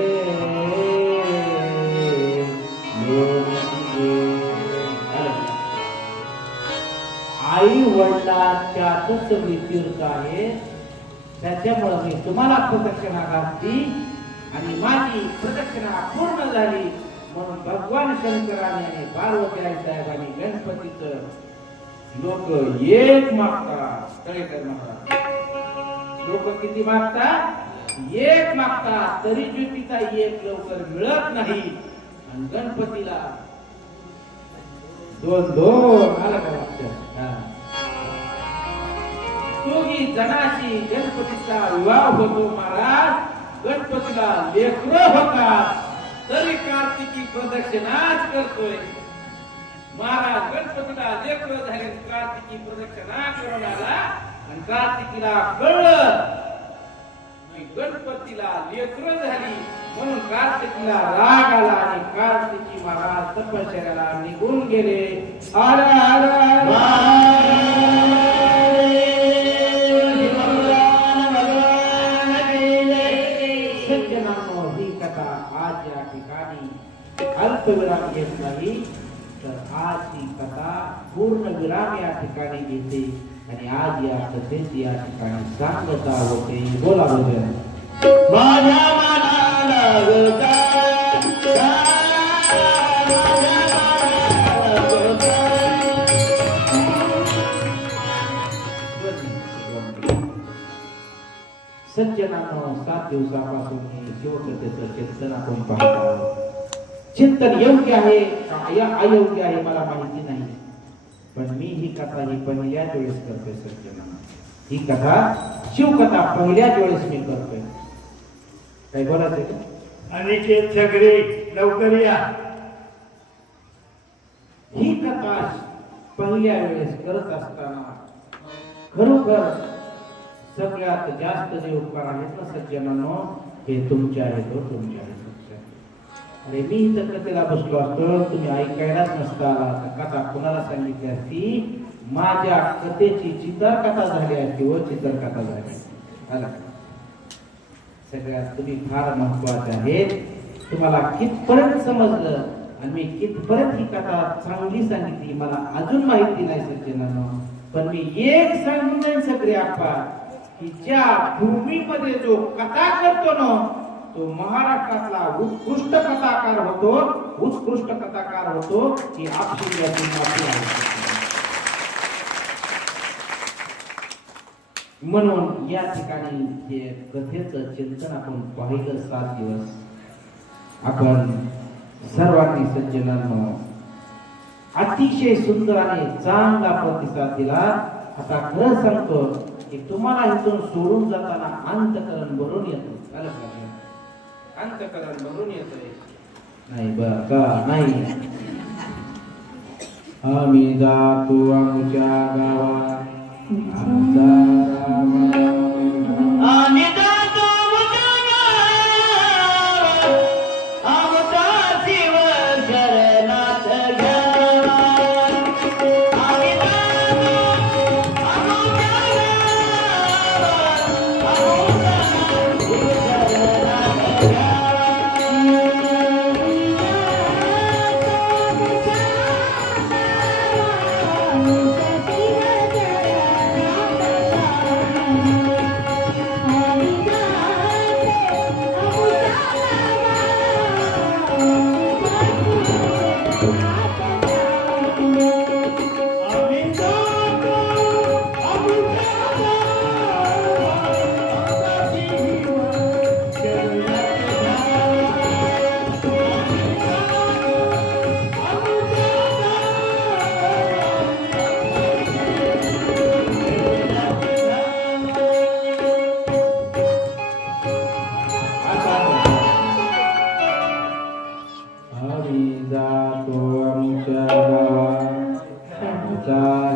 आई वडिलांच्यातच सगळी तीर्थ आहे. त्याच्यामुळे मी तुम्हाला प्रदक्षिणा घातली आणि माझी प्रदक्षिणा पूर्ण झाली. म्हणून भगवान शंकराने आणि पार्वती आई साहेबांनी गणपतीचं लोक एक मागतात. तळेकर महाराज लोक किती मागतात? एक मागतात तरी ज्योतीचा एक लवकर मिळत नाही आणि गणपतीला दोन दोन आलं का लक्षात? हा. दोघी जणांशी गणपतीचा विवाह होतो महाराज. गणपतीला लेकरं होतात तरी कार्तिकी प्रदक्षिणाच करतोय महाराज. गणपतीला लेकरं झाले कार्तिकी प्रदक्षिणा करून आला आणि कार्तिकीला कळलं गणपतीला लेकरं झाली म्हणून कार्तिकीला राग आला आणि कार्तिकी महाराज तपश्चर्याला निघून गेले. हर हर सज्जनांनो, ही कथा आज या ठिकाणी अल्पविराम घेत नाही तर आज ही कथा पूर्ण विराम या ठिकाणी घेते आणि आज या कथेची या ठिकाणी सांगता होते. बोला भजन. माझ्या मनाला गदा सज्जनांनो, 7 दिवसापासून हे शिवकथेचं चिंतन आपण पाहतो. चिंतन योग्य आहे का या अयोग्य आहे मला माहिती नाही, पण मी ही कथा ही पहिल्याच वेळेस करतोय. सज्जनांनो, ही कथा शिवकथा पहिल्याच वेळेस मी करतोय. काय बोलायचंय का? अनिकेत सगळे लवकर या. ही कथा पहिल्या वेळेस करत असताना खरोखर सगळ्यात जास्त जे उपकार आहेत ना सज्जनांनो, हे तुमचे आहेत. तुमचे आहेत. अरे मी इथं कथेला बसलो असतो, तुम्ही ऐकायलाच नसता आला तर कथा कुणाला सांगितली असती? माझ्या कथेची चित्रकथा झाली असती व चित्रकथा झाली. आला सगळ्यात तुम्ही फार महत्वाचे आहेत. तुम्हाला कितपर्यंत समजलं आणि मी कितपर्यंत ही कथा चांगली सांगितली मला अजून माहिती नाही सज्जनांनो, पण मी एक सांगून सगळे आपा की ज्या भूमीमध्ये जो कथा करतो ना तो महाराष्ट्रातला उत्कृष्ट कथाकार होतो. उत्कृष्ट कथाकार होतो की आपशिंगाची माती आहे. म्हणून या ठिकाणी हे कथेचं चिंतन आपण पाहिलं 7 दिवस. आपण सर्वांनी सज्जनांनो अतिशय सुंदर आणि चांगला प्रतिसाद दिला. आता खरं सांगतो की तुम्हाला इथून सोडून जाताना अंतकरण भरून येतो. अंतकरण भरून येतोय नाही बर का नाही. आम्ही जातो आमच्या गावात आमचा राम आम्ही जातो आमचा जीव शरणात घ्यावा. आम्ही जातो आमच्या गावात, जीव शरणात घ्यावा.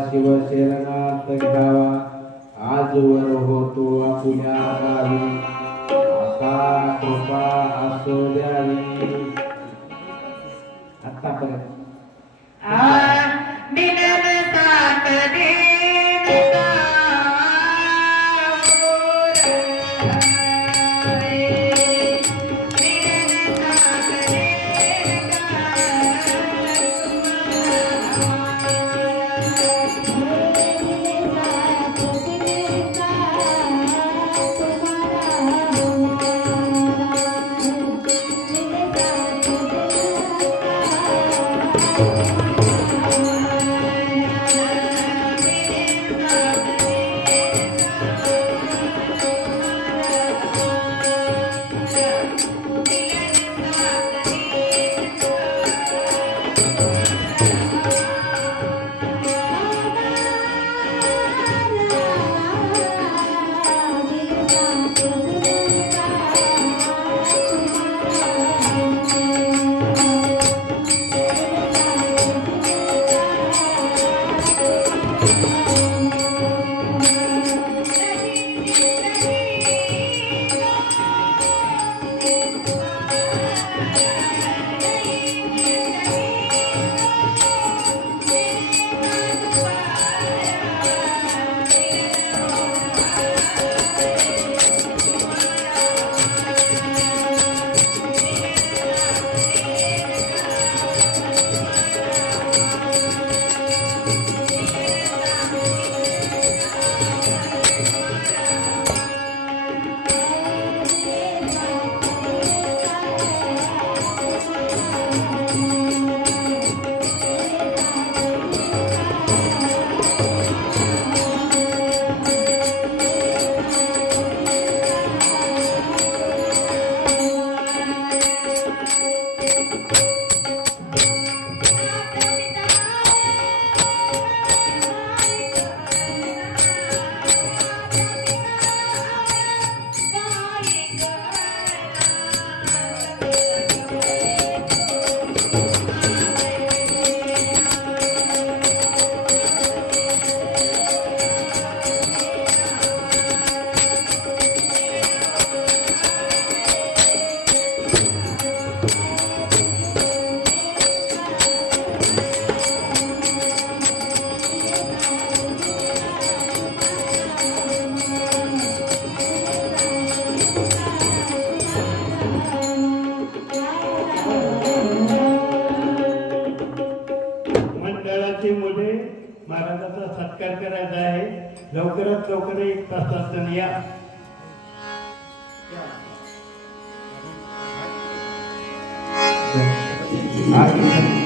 शिवशरणात घ्यावा. आजवर होतो आपुल्या गावी आता कृपा असो द्यावी. आतापर्यंत मिलन साथ देन का आहे लवकरात लवकर 1 तासात या आज